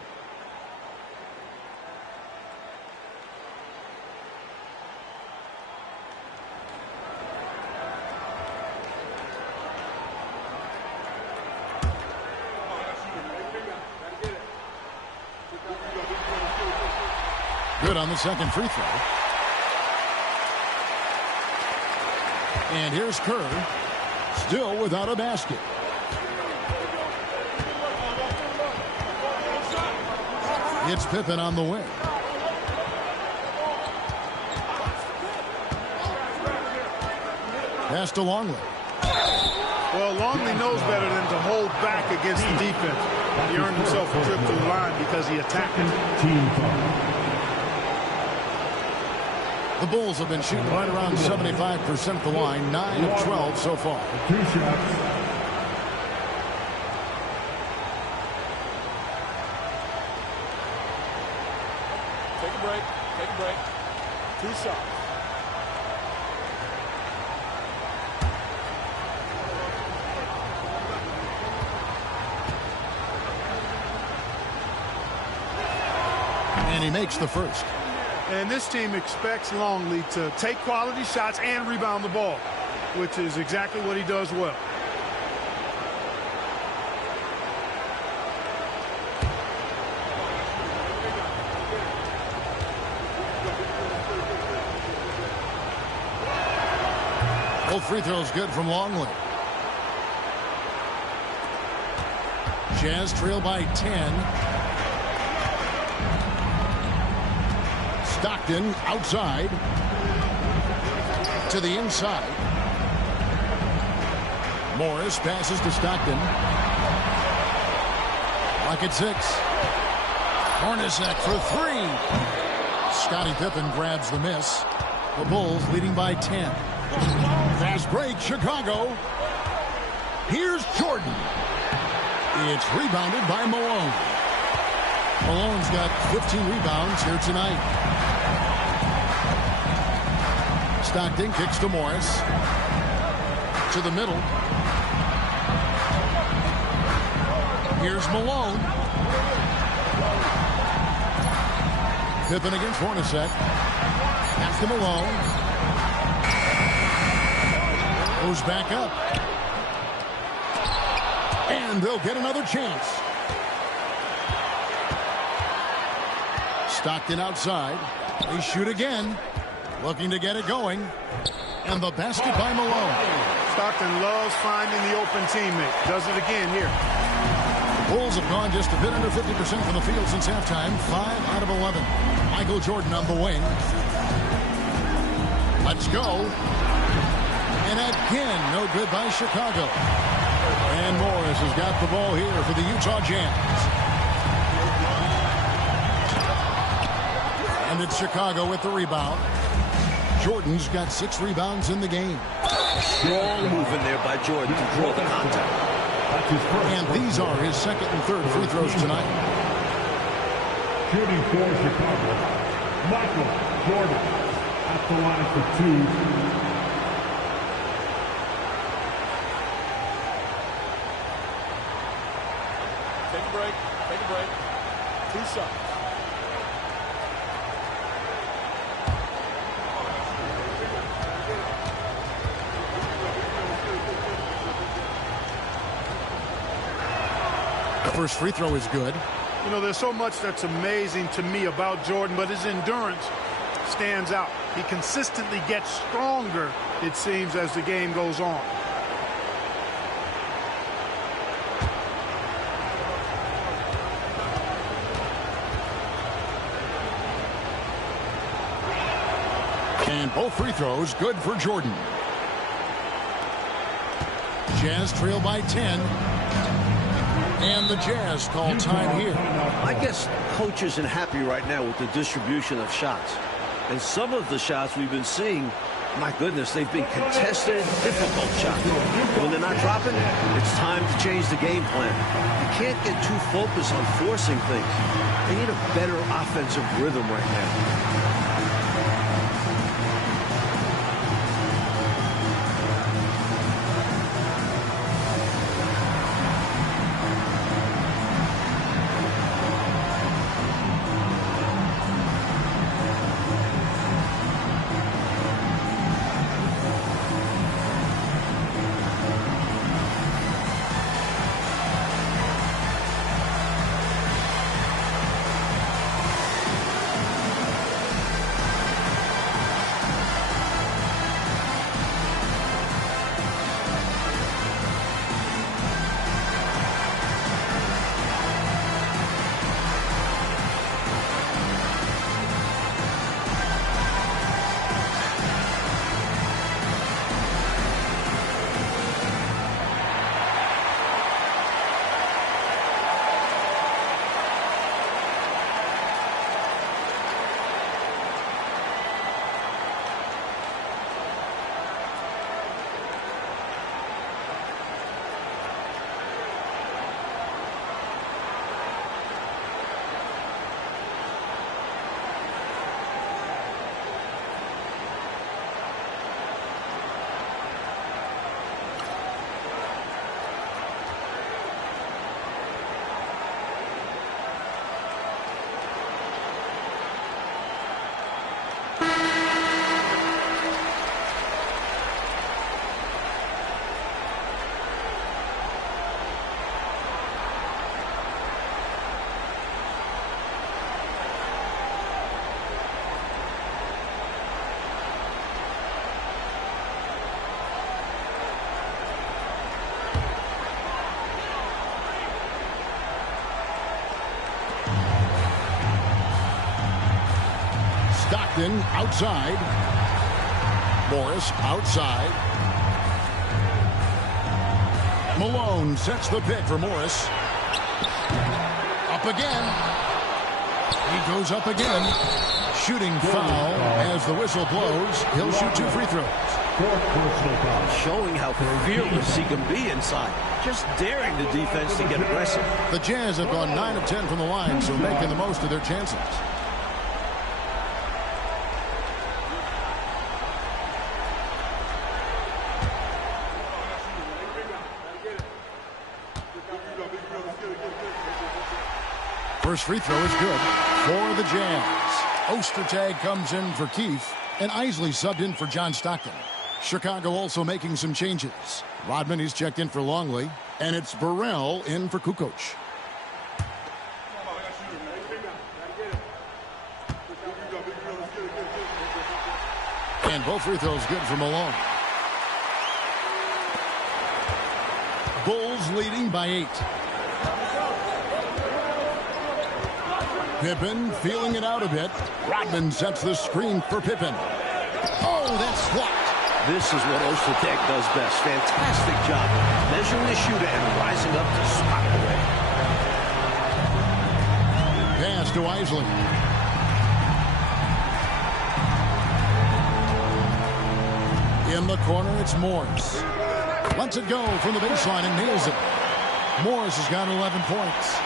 Good on the second free throw. And here's Kerr, still without a basket. It's Pippen on the wing. Pass to Longley. Well, Longley knows better than to hold back against the defense. He earned himself a trip to the line because he attacked. Team foul. The Bulls have been shooting right around 75% at the line, 9 of 12 so far. 2 shots. Take a break. Take a break. 2 shots. And he makes the first. And this team expects Longley to take quality shots and rebound the ball, which is exactly what he does well. Both free throws good from Longley. Jazz trail by 10. Stockton outside to the inside. Morris passes to Stockton. Lock at 6. Hornacek for 3. Scottie Pippen grabs the miss. The Bulls leading by 10. Fast break, Chicago. Here's Jordan. It's rebounded by Malone. Malone's got 15 rebounds here tonight. Stockton kicks to Morris. To the middle. Here's Malone. Pippen against Hornacek. Pass to Malone. Goes back up. And they'll get another chance. Stockton outside. They shoot again. Looking to get it going. And the basket by Malone. Stockton loves finding the open teammate. Does it again here. The Bulls have gone just a bit under 50% from the field since halftime. 5 out of 11. Michael Jordan on the wing. Let's go. And again, no good by Chicago. And Morris has got the ball here for the Utah Jazz. And it's Chicago with the rebound. Jordan's got 6 rebounds in the game. Strong move in there by Jordan to draw the contact. And these are his second and third free throws tonight. Shooting for Chicago, Michael Jordan at the line for 2. Take a break. Take a break. 2 shots. The first free throw is good. You know, there's so much that's amazing to me about Jordan, but his endurance stands out. He consistently gets stronger, it seems, as the game goes on. And both free throws good for Jordan. Jazz trail by 10. And the Jazz call time here. I guess coach isn't happy right now with the distribution of shots. And some of the shots we've been seeing, my goodness, they've been contested, difficult shots. When they're not dropping, it's time to change the game plan. You can't get too focused on forcing things. They need a better offensive rhythm right now. Stockton outside. Morris outside. Malone sets the pick for Morris. Up again. He goes up again. Shooting foul as the whistle blows. He'll shoot 2 free throws. Showing how fearless he can be inside. Just daring the defense to get aggressive. The Jazz have gone 9 of 10 from the line, so making the most of their chances. First free throw is good for the Jazz. Ostertag comes in for Keefe, and Isley subbed in for John Stockton. Chicago also making some changes. Rodman is checked in for Longley, and it's Burrell in for Kukoc. And both free throws good for Malone. Bulls leading by 8. Pippen feeling it out a bit. Rodman sets the screen for Pippen. Oh, that's blocked. This is what Ostertag does best. Fantastic job measuring the shooter and rising up to spot it away. Pass to Isley. In the corner, it's Morris. Lets it go from the baseline and nails it. Morris has got 11 points.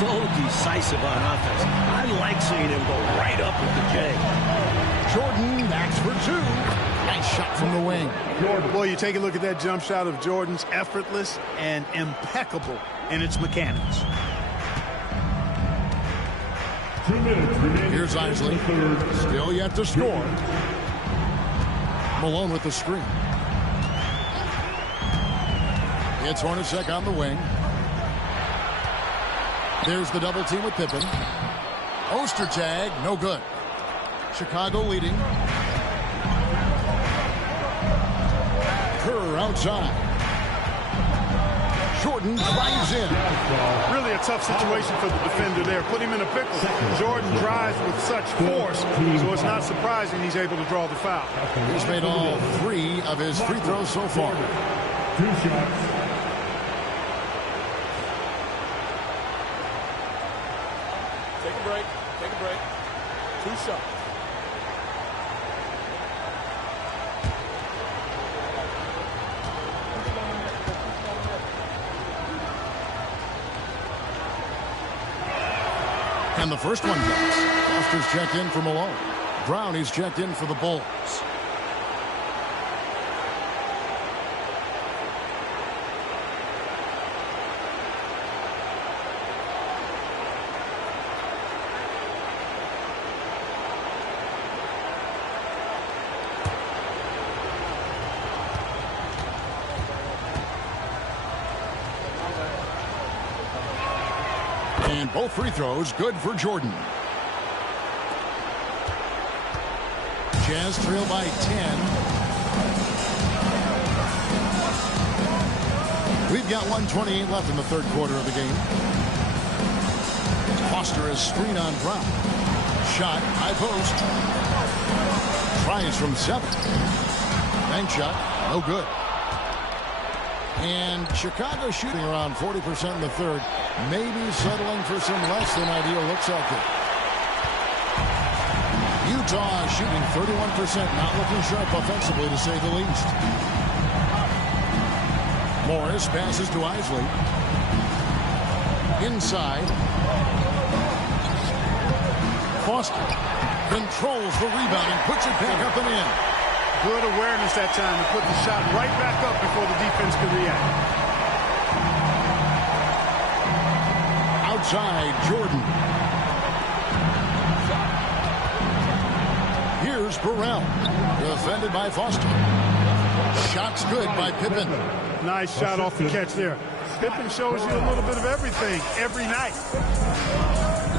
So decisive on offense. I like seeing him go right up with the J. Jordan backs for 2. Nice shot from the wing. Boy, you take a look at that jump shot of Jordan's, effortless and impeccable in its mechanics. 2 minutes remaining. Here's Isley. Still yet to score. Malone with the screen. It's Hornacek on the wing. There's the double team with Pippen. Ostertag, no good. Chicago leading. Kerr outside. Jordan drives in. Really a tough situation for the defender there. Put him in a pickle. Jordan drives with such force, so it's not surprising he's able to draw the foul. He's made all 3 of his free throws so far. 2 shots. Take a break. Take a break. 2 shots. And the first one goes. Foster's checked in for Malone. Brown, he's checked in for the Bulls. And both free throws good for Jordan. Jazz trail by 10. We've got 1:28 left in the third quarter of the game. Foster is screen on Brown. Shot, high post. Tries from 7. Bank shot, no good. And Chicago shooting around 40% in the third. Maybe settling for some less than ideal looks out there. Utah shooting 31%, not looking sharp offensively to say the least. Morris passes to Isley. Inside. Foster controls the rebound and puts it back up and in. Good awareness that time to put the shot right back up before the defense could react. Outside, Jordan. Here's Burrell. Defended by Foster. Shot's good by Pippen. Nice shot off the catch there. Pippen shows you a little bit of everything every night.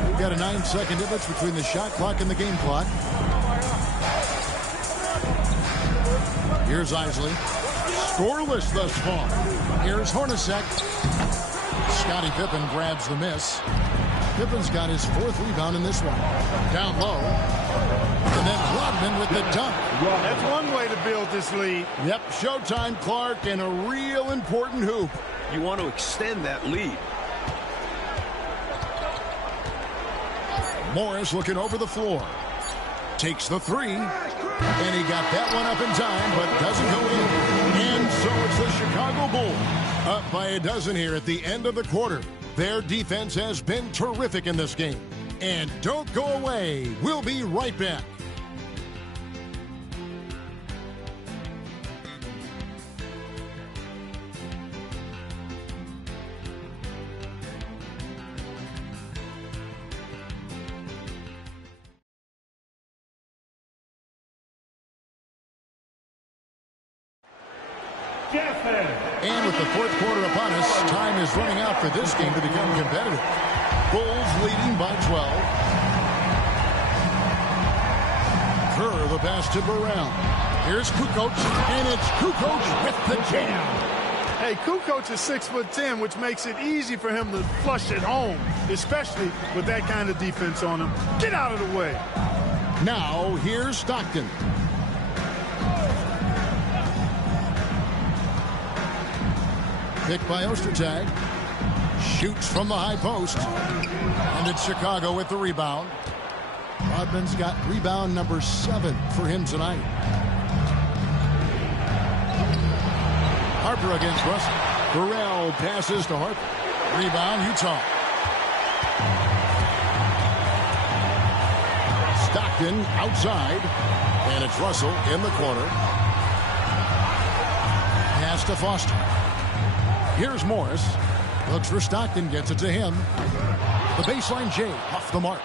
We've got a 9-second difference between the shot clock and the game clock. Here's Isley. Scoreless thus far. Here's Hornacek. Scottie Pippen grabs the miss. Pippen's got his 4th rebound in this one. Down low. And then Rodman with the dunk. That's one way to build this lead. Yep, showtime, Clark, and a real important hoop. You want to extend that lead. Morris looking over the floor. Takes the 3. And he got that one up in time, but doesn't go in. And so it's the Chicago Bulls up by a dozen here at the end of the quarter. Their defense has been terrific in this game. And don't go away. We'll be right back. And with the fourth quarter upon us, time is running out for this game to become competitive. Bulls leading by 12. Kerr the pass to Burrell. Here's Kukoc, and it's Kukoc with the jam. Hey, Kukoc is 6'10", which makes it easy for him to flush it home, especially with that kind of defense on him. Get out of the way. Now, here's Stockton. Picked by Ostertag. Shoots from the high post. And it's Chicago with the rebound. Rodman's got rebound number 7 for him tonight. Harper against Russell. Burrell passes to Harper. Rebound, Utah. Stockton outside. And it's Russell in the corner. Pass to Foster. Here's Morris. Looks for Stockton, gets it to him. The baseline J off the mark.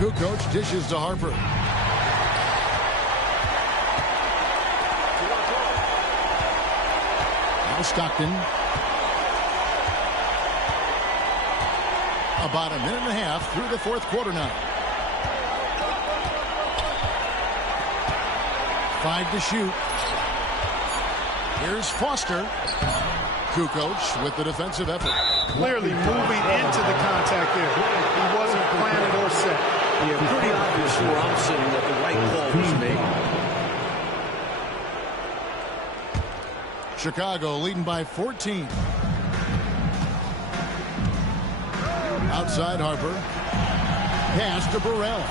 Kukoc dishes to Harper. Now Stockton. About a minute and a half through the fourth quarter now. 5 to shoot. Here's Foster. Kukoc with the defensive effort. Clearly moving into the contact there. He wasn't planted or set. Yeah, pretty obvious where I'm sitting that the right call was made. Chicago leading by 14. Outside Harper. Pass to Burrell.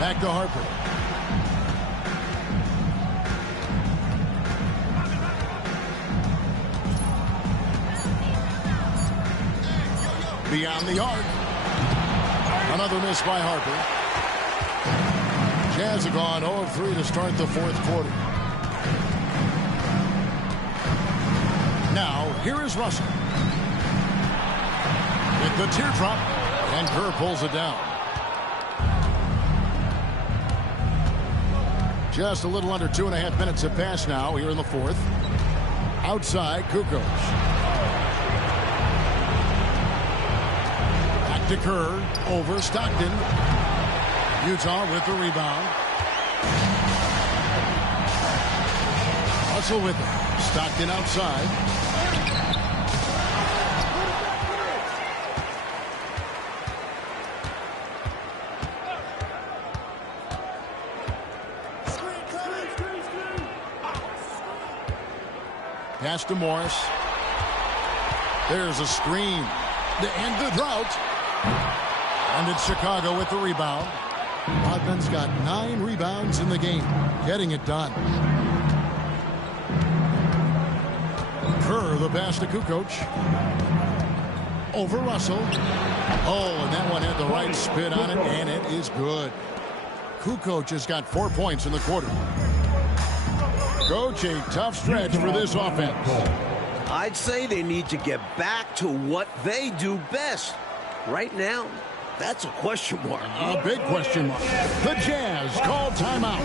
Back to Harper. Beyond the arc. Another miss by Harper. Jazz have gone 0 of 3 to start the fourth quarter. Now, here is Russell. With the teardrop, and Kerr pulls it down. Just a little under 2.5 minutes have passed now here in the fourth. Outside, Kukoc. Back to Kerr, over Stockton. Utah with the rebound. Russell with it. Stockton outside. Pass to Morris. There's a screen to end the drought. And it's Chicago with the rebound. Rodman's got 9 rebounds in the game, getting it done. Kerr, the pass to Kukoc. Over Russell. Oh, and that one had the right spin on it, and it is good. Kukoc has got 4 points in the quarter. Coach, a tough stretch for this offense. I'd say they need to get back to what they do best. Right now, that's a question mark. A big question mark. The Jazz call timeout.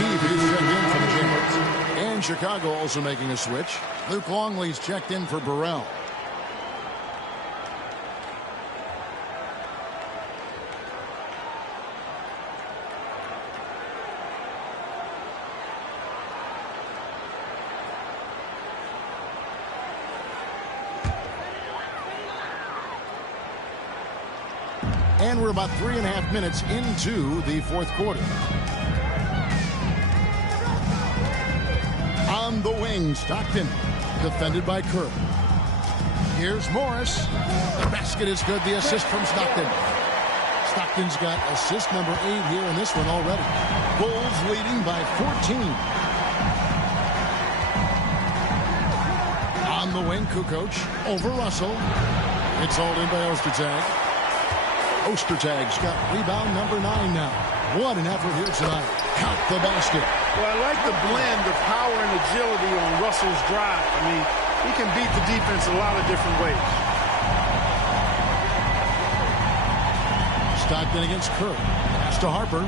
Steve is checked in for the Jazz. And Chicago also making a switch. Luke Longley's checked in for Burrell. And we're about 3.5 minutes into the fourth quarter. On the wing, Stockton, defended by Kerr. Here's Morris. The basket is good. The assist from Stockton. Stockton's got assist number 8 here in this one already. Bulls leading by 14. On the wing, Kukoc over Russell. It's hauled in by Ostertag. Ostertag's got rebound number 9 now. What an effort here tonight. Count the basket. Well, I like the blend of power and agility on Russell's drive. I mean, he can beat the defense a lot of different ways. Stockton against Kerr. Pass to Harper.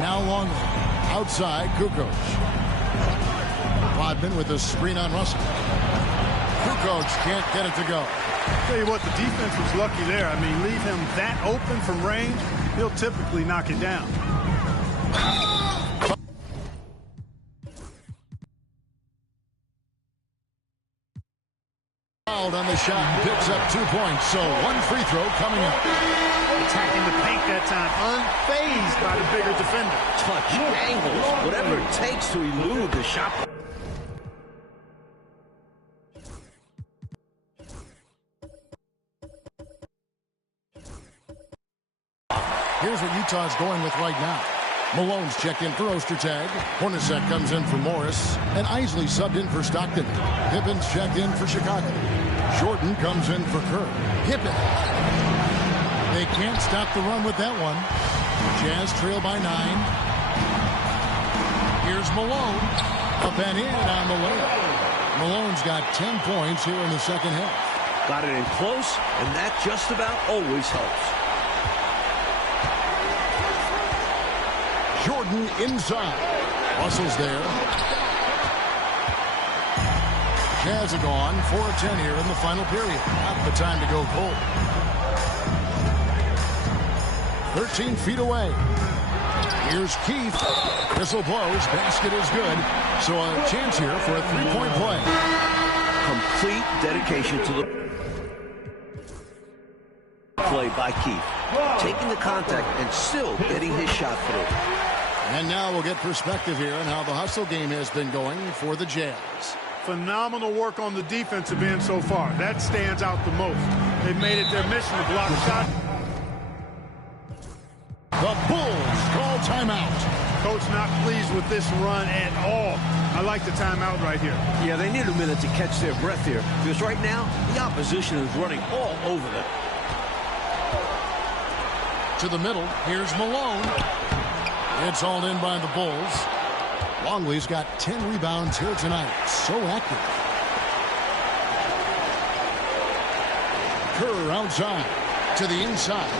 Now Longley. Outside, Kukoc. Rodman with a screen on Russell. Kukoc can't get it to go. Tell you what, the defense was lucky there. I mean, leave him that open from range, he'll typically knock it down. Fouled on the shot and picks up 2 points. So 1 free throw coming up. Attacking the paint that time, unfazed by the bigger defender. Touch, angles, whatever it takes to elude the shot. Here's what Utah's going with right now. Malone's checked in for Ostertag. Hornacek comes in for Morris. And Isley subbed in for Stockton. Pippin's checked in for Chicago. Jordan comes in for Kerr. Pippen. They can't stop the run with that one. Jazz trail by 9. Here's Malone. Up and in on the layup. Malone's got 10 points here in the second half. Got it in close, and that just about always helps. Jordan inside. Russell's there. Jazz are gone. 4 of 10 here in the final period. Not the time to go cold. 13 feet away. Here's Keith. Whistle blows. Basket is good. So a chance here for a 3-point play. Complete dedication to the play by Keith. Taking the contact and still getting his shot through. And now we'll get perspective here on how the hustle game has been going for the Jazz. Phenomenal work on the defensive end so far. That stands out the most. They've made it their mission to block shot. The Bulls call timeout. Coach not pleased with this run at all. I like the timeout right here. Yeah, they need a minute to catch their breath here, because right now the opposition is running all over them. To the middle, here's Malone. It's hauled in by the Bulls. Longley's got 10 rebounds here tonight. So active. Kerr outside to the inside.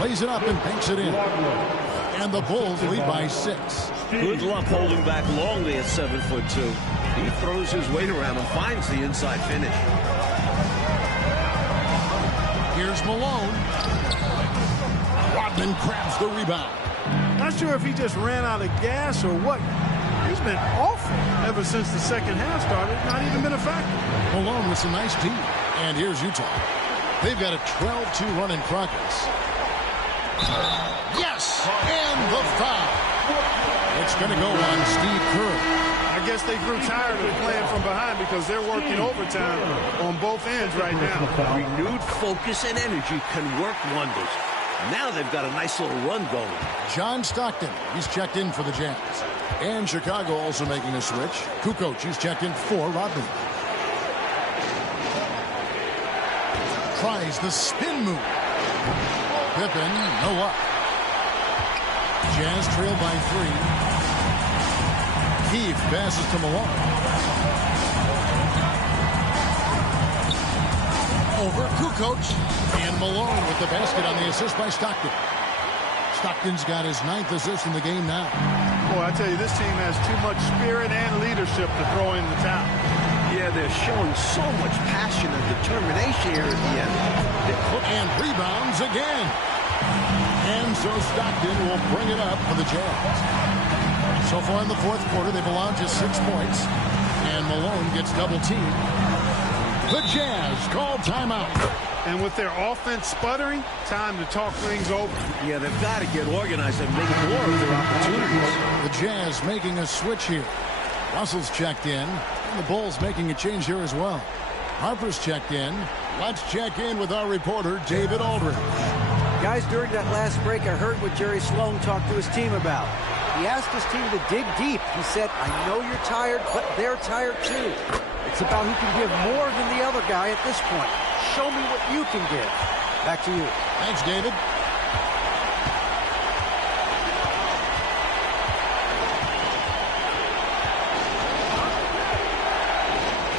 Plays it up and banks it in. And the Bulls lead by 6. Good luck holding back Longley at 7'2". He throws his weight around and finds the inside finish. Here's Malone. Rodman grabs the rebound. Not sure if he just ran out of gas or what. He's been awful ever since the second half started. Not even been a factor. Malone with some nice D. And here's Utah. They've got a 12-2 run in progress. Yes! And the foul. It's going to go on Steve Kerr. I guess they grew tired of playing from behind because they're working overtime on both ends right now. Renewed focus and energy can work wonders. Now they've got a nice little run going. John Stockton, he's checked in for the Jazz. And Chicago also making a switch. Kukoc, he's checked in for Rodman. Tries the spin move. Pippen, no luck. Jazz trail by 3. Keith passes to Malone. Over Kukoc. And Malone with the basket on the assist by Stockton. Stockton's got his 9th assist in the game now. Boy, I tell you, this team has too much spirit and leadership to throw in the towel. Yeah, they're showing so much passion and determination here at the end. And rebounds again. And so Stockton will bring it up for the Jazz. So far in the fourth quarter, they've allowed just 6 points. And Malone gets double-teamed. The Jazz call timeout. And with their offense sputtering, time to talk things over. Yeah, they've got to get organized and make more of their opportunities. The Jazz making a switch here. Russell's checked in. And the Bulls making a change here as well. Harper's checked in. Let's check in with our reporter, David Aldridge. Guys, during that last break, I heard what Jerry Sloan talked to his team about. He asked his team to dig deep. He said, I know you're tired, but they're tired too. It's about who can give more than the other guy at this point. Show me what you can give. Back to you. Thanks, David.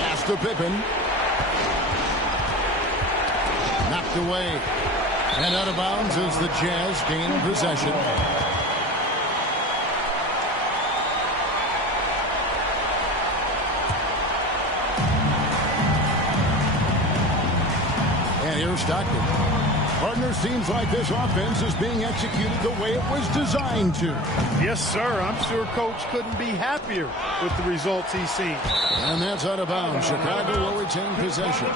Pass to Pippen. Knocked away. And out of bounds as the Jazz gain possession. And here's Stockton. Partner, seems like this offense is being executed the way it was designed to. Yes, sir. I'm sure Coach couldn't be happier with the results he's seen. And that's out of bounds. Chicago will retain possession.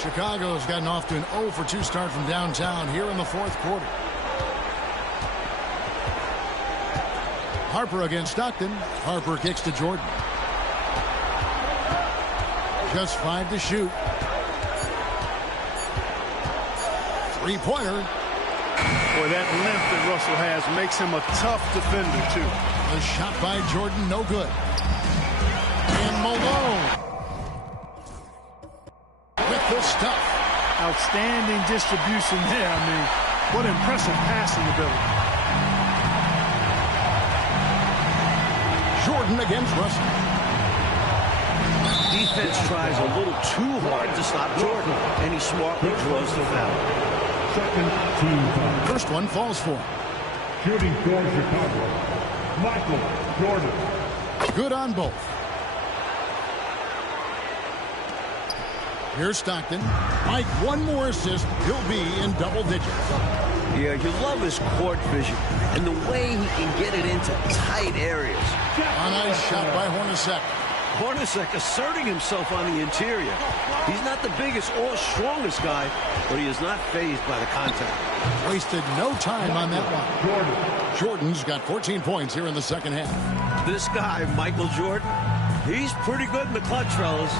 Chicago's gotten off to an 0-for-2 start from downtown here in the fourth quarter. Harper against Stockton. Harper kicks to Jordan. Just 5 to shoot. Three-pointer. Boy, that length that Russell has makes him a tough defender, too. The shot by Jordan, no good. And Malone with the stuff. Outstanding distribution there. I mean, what impressive passing ability. Jordan against Russell. Defense tries a little too hard to stop Jordan, and he smartly draws the foul. Second team foul. First one falls for him. Shooting for Chicago, Michael Jordan. Good on both. Here's Stockton. Mike, one more assist. He'll be in double digits. Yeah, you love his court vision and the way he can get it into tight areas. A nice shot by Hornacek. Hornacek asserting himself on the interior. He's not the biggest or strongest guy, but he is not fazed by the contact. Wasted no time on that one. Jordan's got 14 points here in the second half. This guy, Michael Jordan, he's pretty good in the clutch, fellas.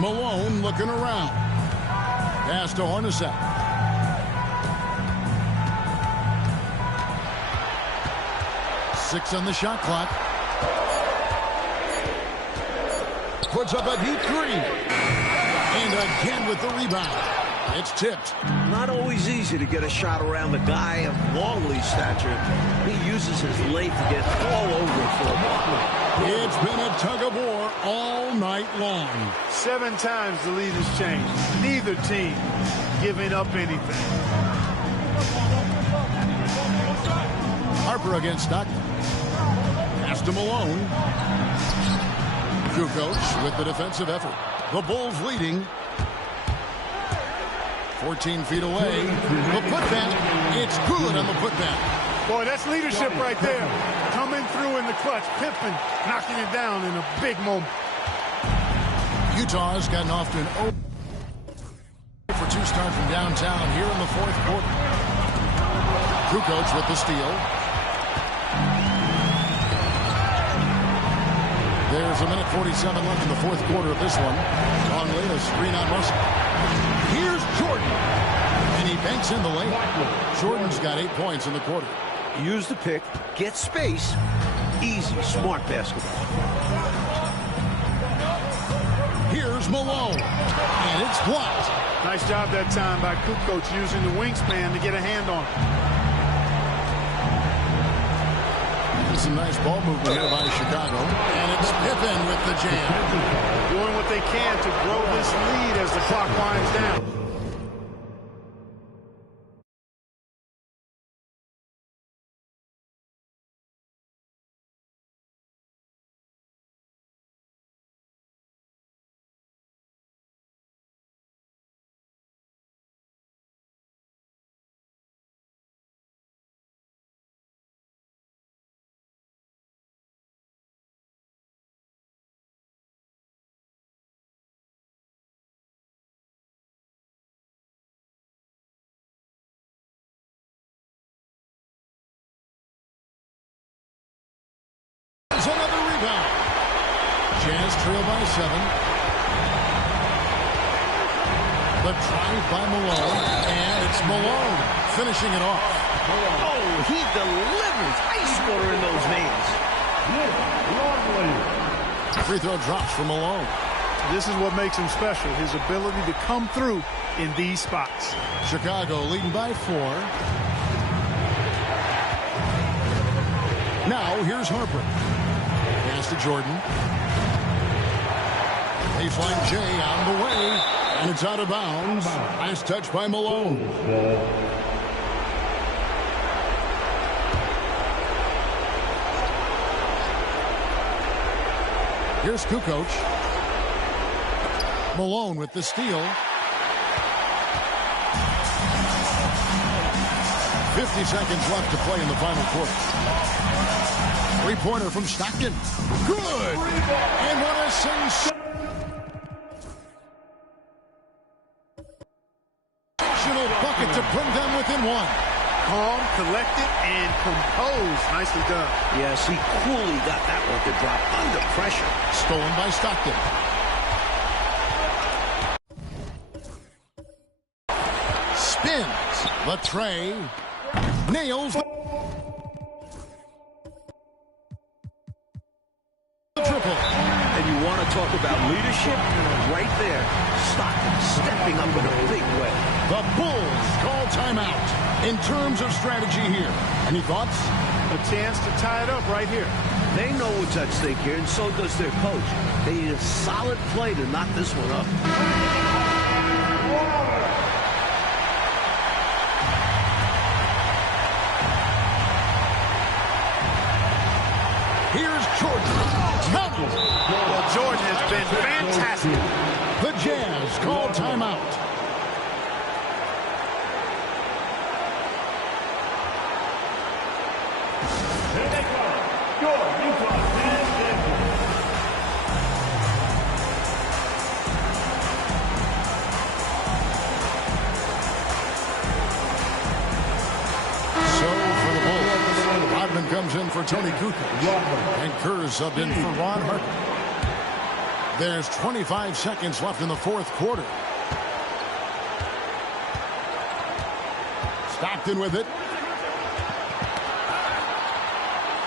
Malone looking around. Pass to Hornacek. Six on the shot clock. Puts up a deep three. And again with the rebound. It's tipped. Not always easy to get a shot around the guy of Longley stature. He uses his length to get all over it for a block. It's been a tug-of-war all night long. 7 times the lead has changed. Neither team giving up anything. Harper against Stockton. Pass to Malone. Kukoc with the defensive effort. The Bulls leading. 14 feet away. The putback. It's good on the putback. Boy, that's leadership right there. Coming through in the clutch. Pippen knocking it down in a big moment. Utah's gotten off to an 0-for-2 start from downtown here in the fourth quarter. Kukoc with the steal. There's a minute 47 left in the fourth quarter of this one. Longley, a screen on Russell. Here's Jordan. And he banks in the lane. Jordan's got 8 points in the quarter. Use the pick, get space. Easy, smart basketball. Here's Malone. And it's blocked. Nice job that time by Kukoc using the wingspan to get a hand on it. Some nice ball movement here by Chicago. And it's Pippen with the jam. Doing what they can to grow this lead as the clock winds down. trail by 7. The drive by Malone, and it's Malone finishing it off. Oh, he delivers. Ice water in those veins. Free throw drops for Malone. This is what makes him special, his ability to come through in these spots. Chicago leading by 4. Now here's Harper. Pass to Jordan. Baseline J on the way, and it's out of bounds. Nice touch by Malone. Here's Kukoc. Malone with the steal. 50 seconds left to play in the final quarter. Three-pointer from Stockton. Good! And what a sensational bucket to bring them within 1. Calm, collected, and composed. Nicely done. Yes, he coolly got that one to drop under pressure. Stolen by Stockton. Spins. Latrey nails the triple. And you want to talk about leadership? Right there, Stockton stepping up in a big way. The Bulls call timeout. In terms of strategy here, any thoughts? A chance to tie it up right here. They know what's at stake here, and so does their coach. They need a solid play to knock this one up. Here's Jordan. Well, Jordan has been fantastic. The Jazz call timeout. Comes in for Tony Kukoc. And Kerr subbed in for Ron Harper. There's 25 seconds left in the fourth quarter. Stockton with it.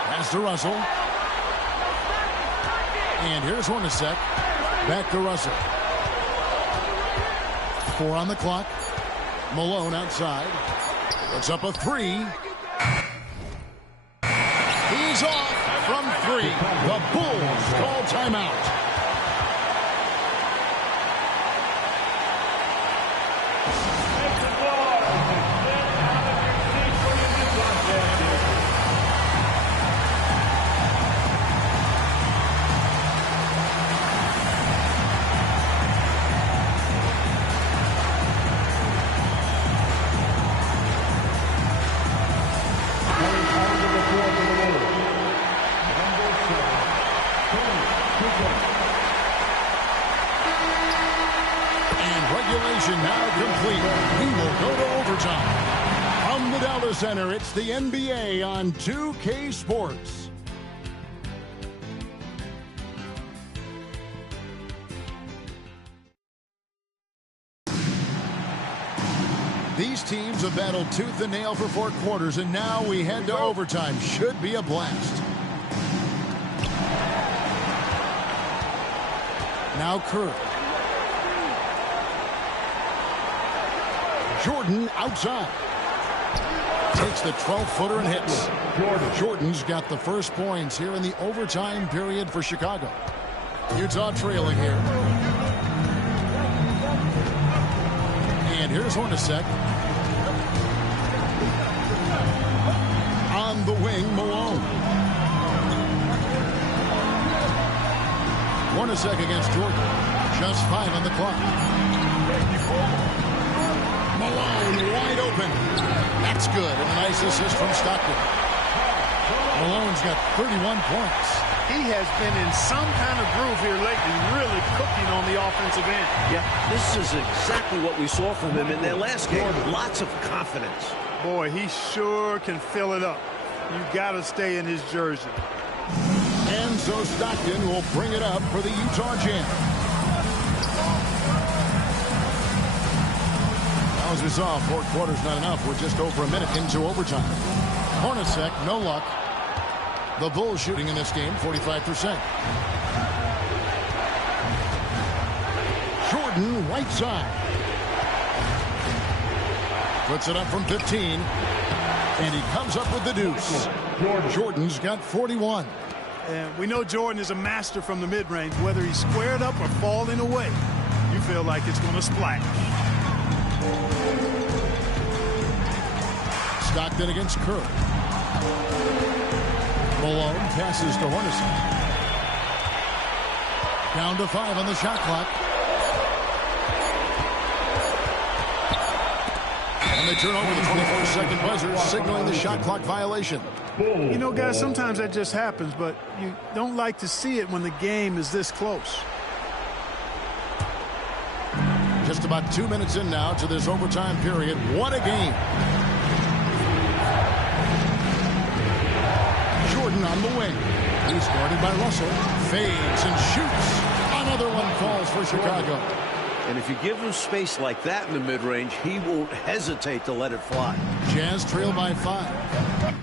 Pass to Russell. And here's Hornacek. Back to Russell. 4 on the clock. Malone outside. Puts up a 3. He's off from 3. The Bulls call timeout. Now complete. We will go to overtime. From the Dallas Center, it's the NBA on 2K Sports. These teams have battled tooth and nail for 4 quarters, and now we head to overtime. Should be a blast. Now Kerr. Jordan outside. Takes the 12-footer and hits. Jordan's got the first points here in the overtime period for Chicago. Utah trailing here. And here's Hornacek. On the wing, Malone. Hornacek against Jordan. Just 5 on the clock. Malone wide open. That's good. And a nice assist from Stockton. Malone's got 31 points. He has been in some kind of groove here lately, really cooking on the offensive end. Yeah, this is exactly what we saw from him in their last game. Lots of confidence. Boy, he sure can fill it up. You got to stay in his jersey. And And so Stockton will bring it up for the Utah Jazz. Now, as we saw, 4 quarters not enough. We're just over a minute into overtime. Hornacek, no luck. The Bulls shooting in this game, 45%. Jordan, right side. Puts it up from 15. And he comes up with the deuce. Jordan's got 41. And we know Jordan is a master from the mid-range. Whether he's squared up or falling away, you feel like it's going to splash. Stockton against Kerr. Malone passes to Hornacek. Down to 5 on the shot clock. And they turn over the 24-second buzzer, signaling the shot clock violation. You know, guys, sometimes that just happens, but you don't like to see it when the game is this close. Just about 2 minutes in now to this overtime period. What a game. Jordan on the wing. He's guarded by Russell. Fades and shoots. Another one falls for Chicago. And if you give him space like that in the mid-range, he won't hesitate to let it fly. Jazz trail by 5.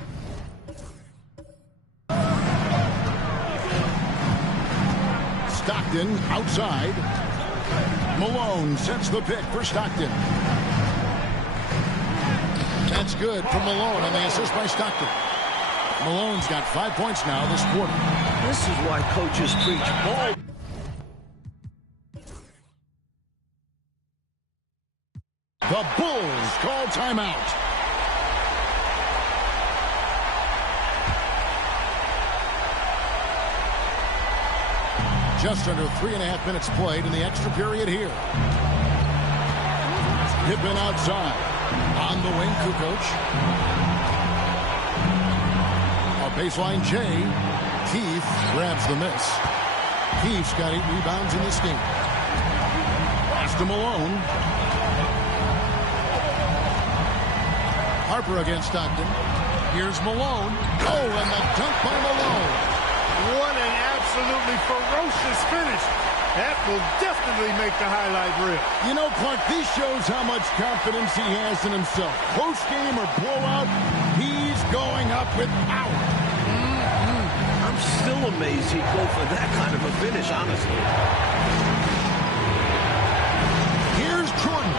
Stockton outside. Malone sets the pick for Stockton. That's good for Malone, and the assist by Stockton. Malone's got 5 points now this quarter. This is why coaches preach ball. The Bulls call timeout. Just under 3.5 minutes played in the extra period here. Pippen outside. On the wing, Kukoc. A baseline J. Keith grabs the miss. Keith's got 8 rebounds in this game. Pass to Malone. Harper against Stockton. Here's Malone. Oh, and the dunk by Malone. What an absolutely ferocious finish. That will definitely make the highlight reel. You know, Clark, this shows how much confidence he has in himself. Close game or blowout, he's going up with power. I'm still amazed he'd go for that kind of a finish, honestly. Here's Jordan.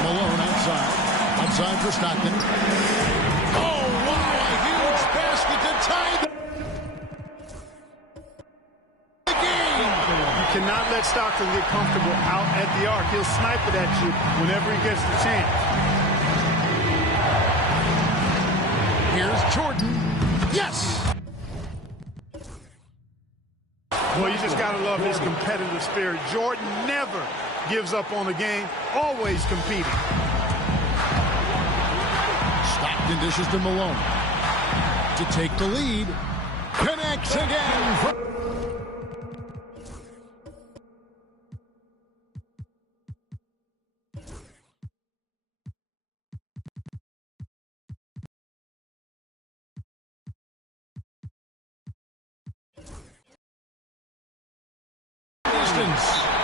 Malone outside. Outside for Stockton. Oh, wow, a huge basket to tie the game. You cannot let Stockton get comfortable out at the arc. He'll snipe it at you whenever he gets the chance. Here's Jordan. Yes! Well, you just got to love his competitive spirit. Jordan never gives up on the game, always competing. Stockton dishes to Malone. To take the lead. Connects again.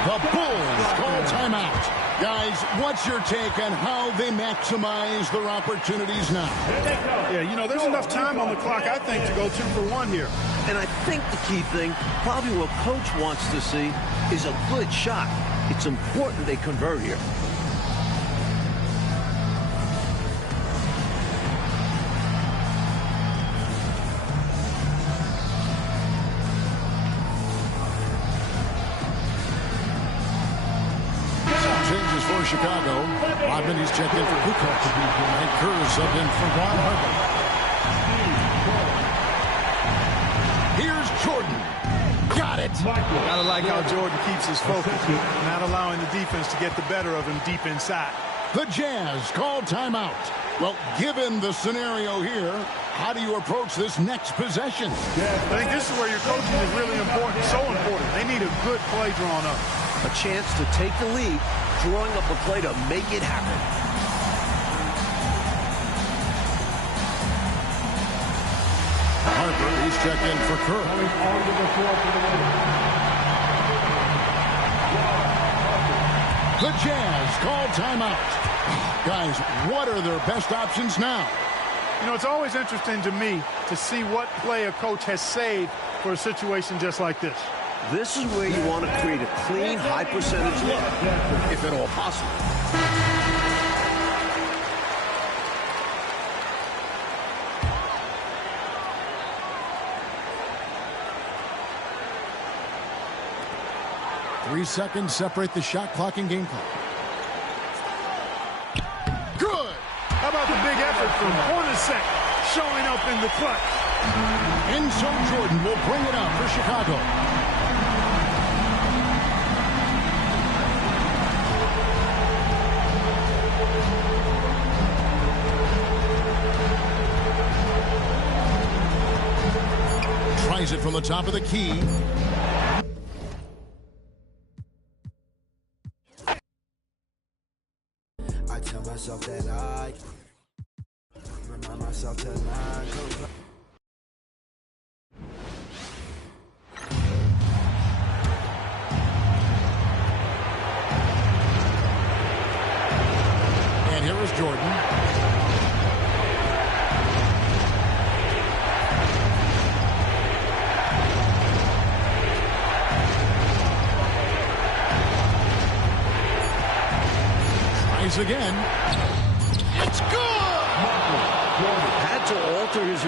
The Bulls call timeout. Guys, what's your take on how they maximize their opportunities now? Yeah, you know, there's enough time on the clock, I think, to go 2 for 1 here. And I think the key thing, probably what coach wants to see, is a good shot. It's important they convert here. For Chicago, Rodman, he's checked in for Kukoc, and Kerr subbed in for Ron Harper. Here's Jordan. Got it. Gotta like how Jordan keeps his focus, not allowing the defense to get the better of him deep inside. The Jazz call timeout. Well, given the scenario here, how do you approach this next possession? I think this is where your coaching is really important, so important. They need a good play drawn up. A chance to take the lead, drawing up a play to make it happen. check in for Kerr. Coming onto the floor for the win. The Jazz call timeout. Guys, what are their best options now? You know, it's always interesting to me to see what play a coach has saved for a situation just like this. This is where you want to create a clean, high-percentage look, if at all possible. 3 seconds separate the shot clock and game clock. Good! How about the big effort from Hornacek showing up in the clutch? Enzo Jordan will bring it up for Chicago. Tries it from the top of the key. I tell myself that I remind myself that I go. And here is Jordan. Tries again. It's good! Had to alter his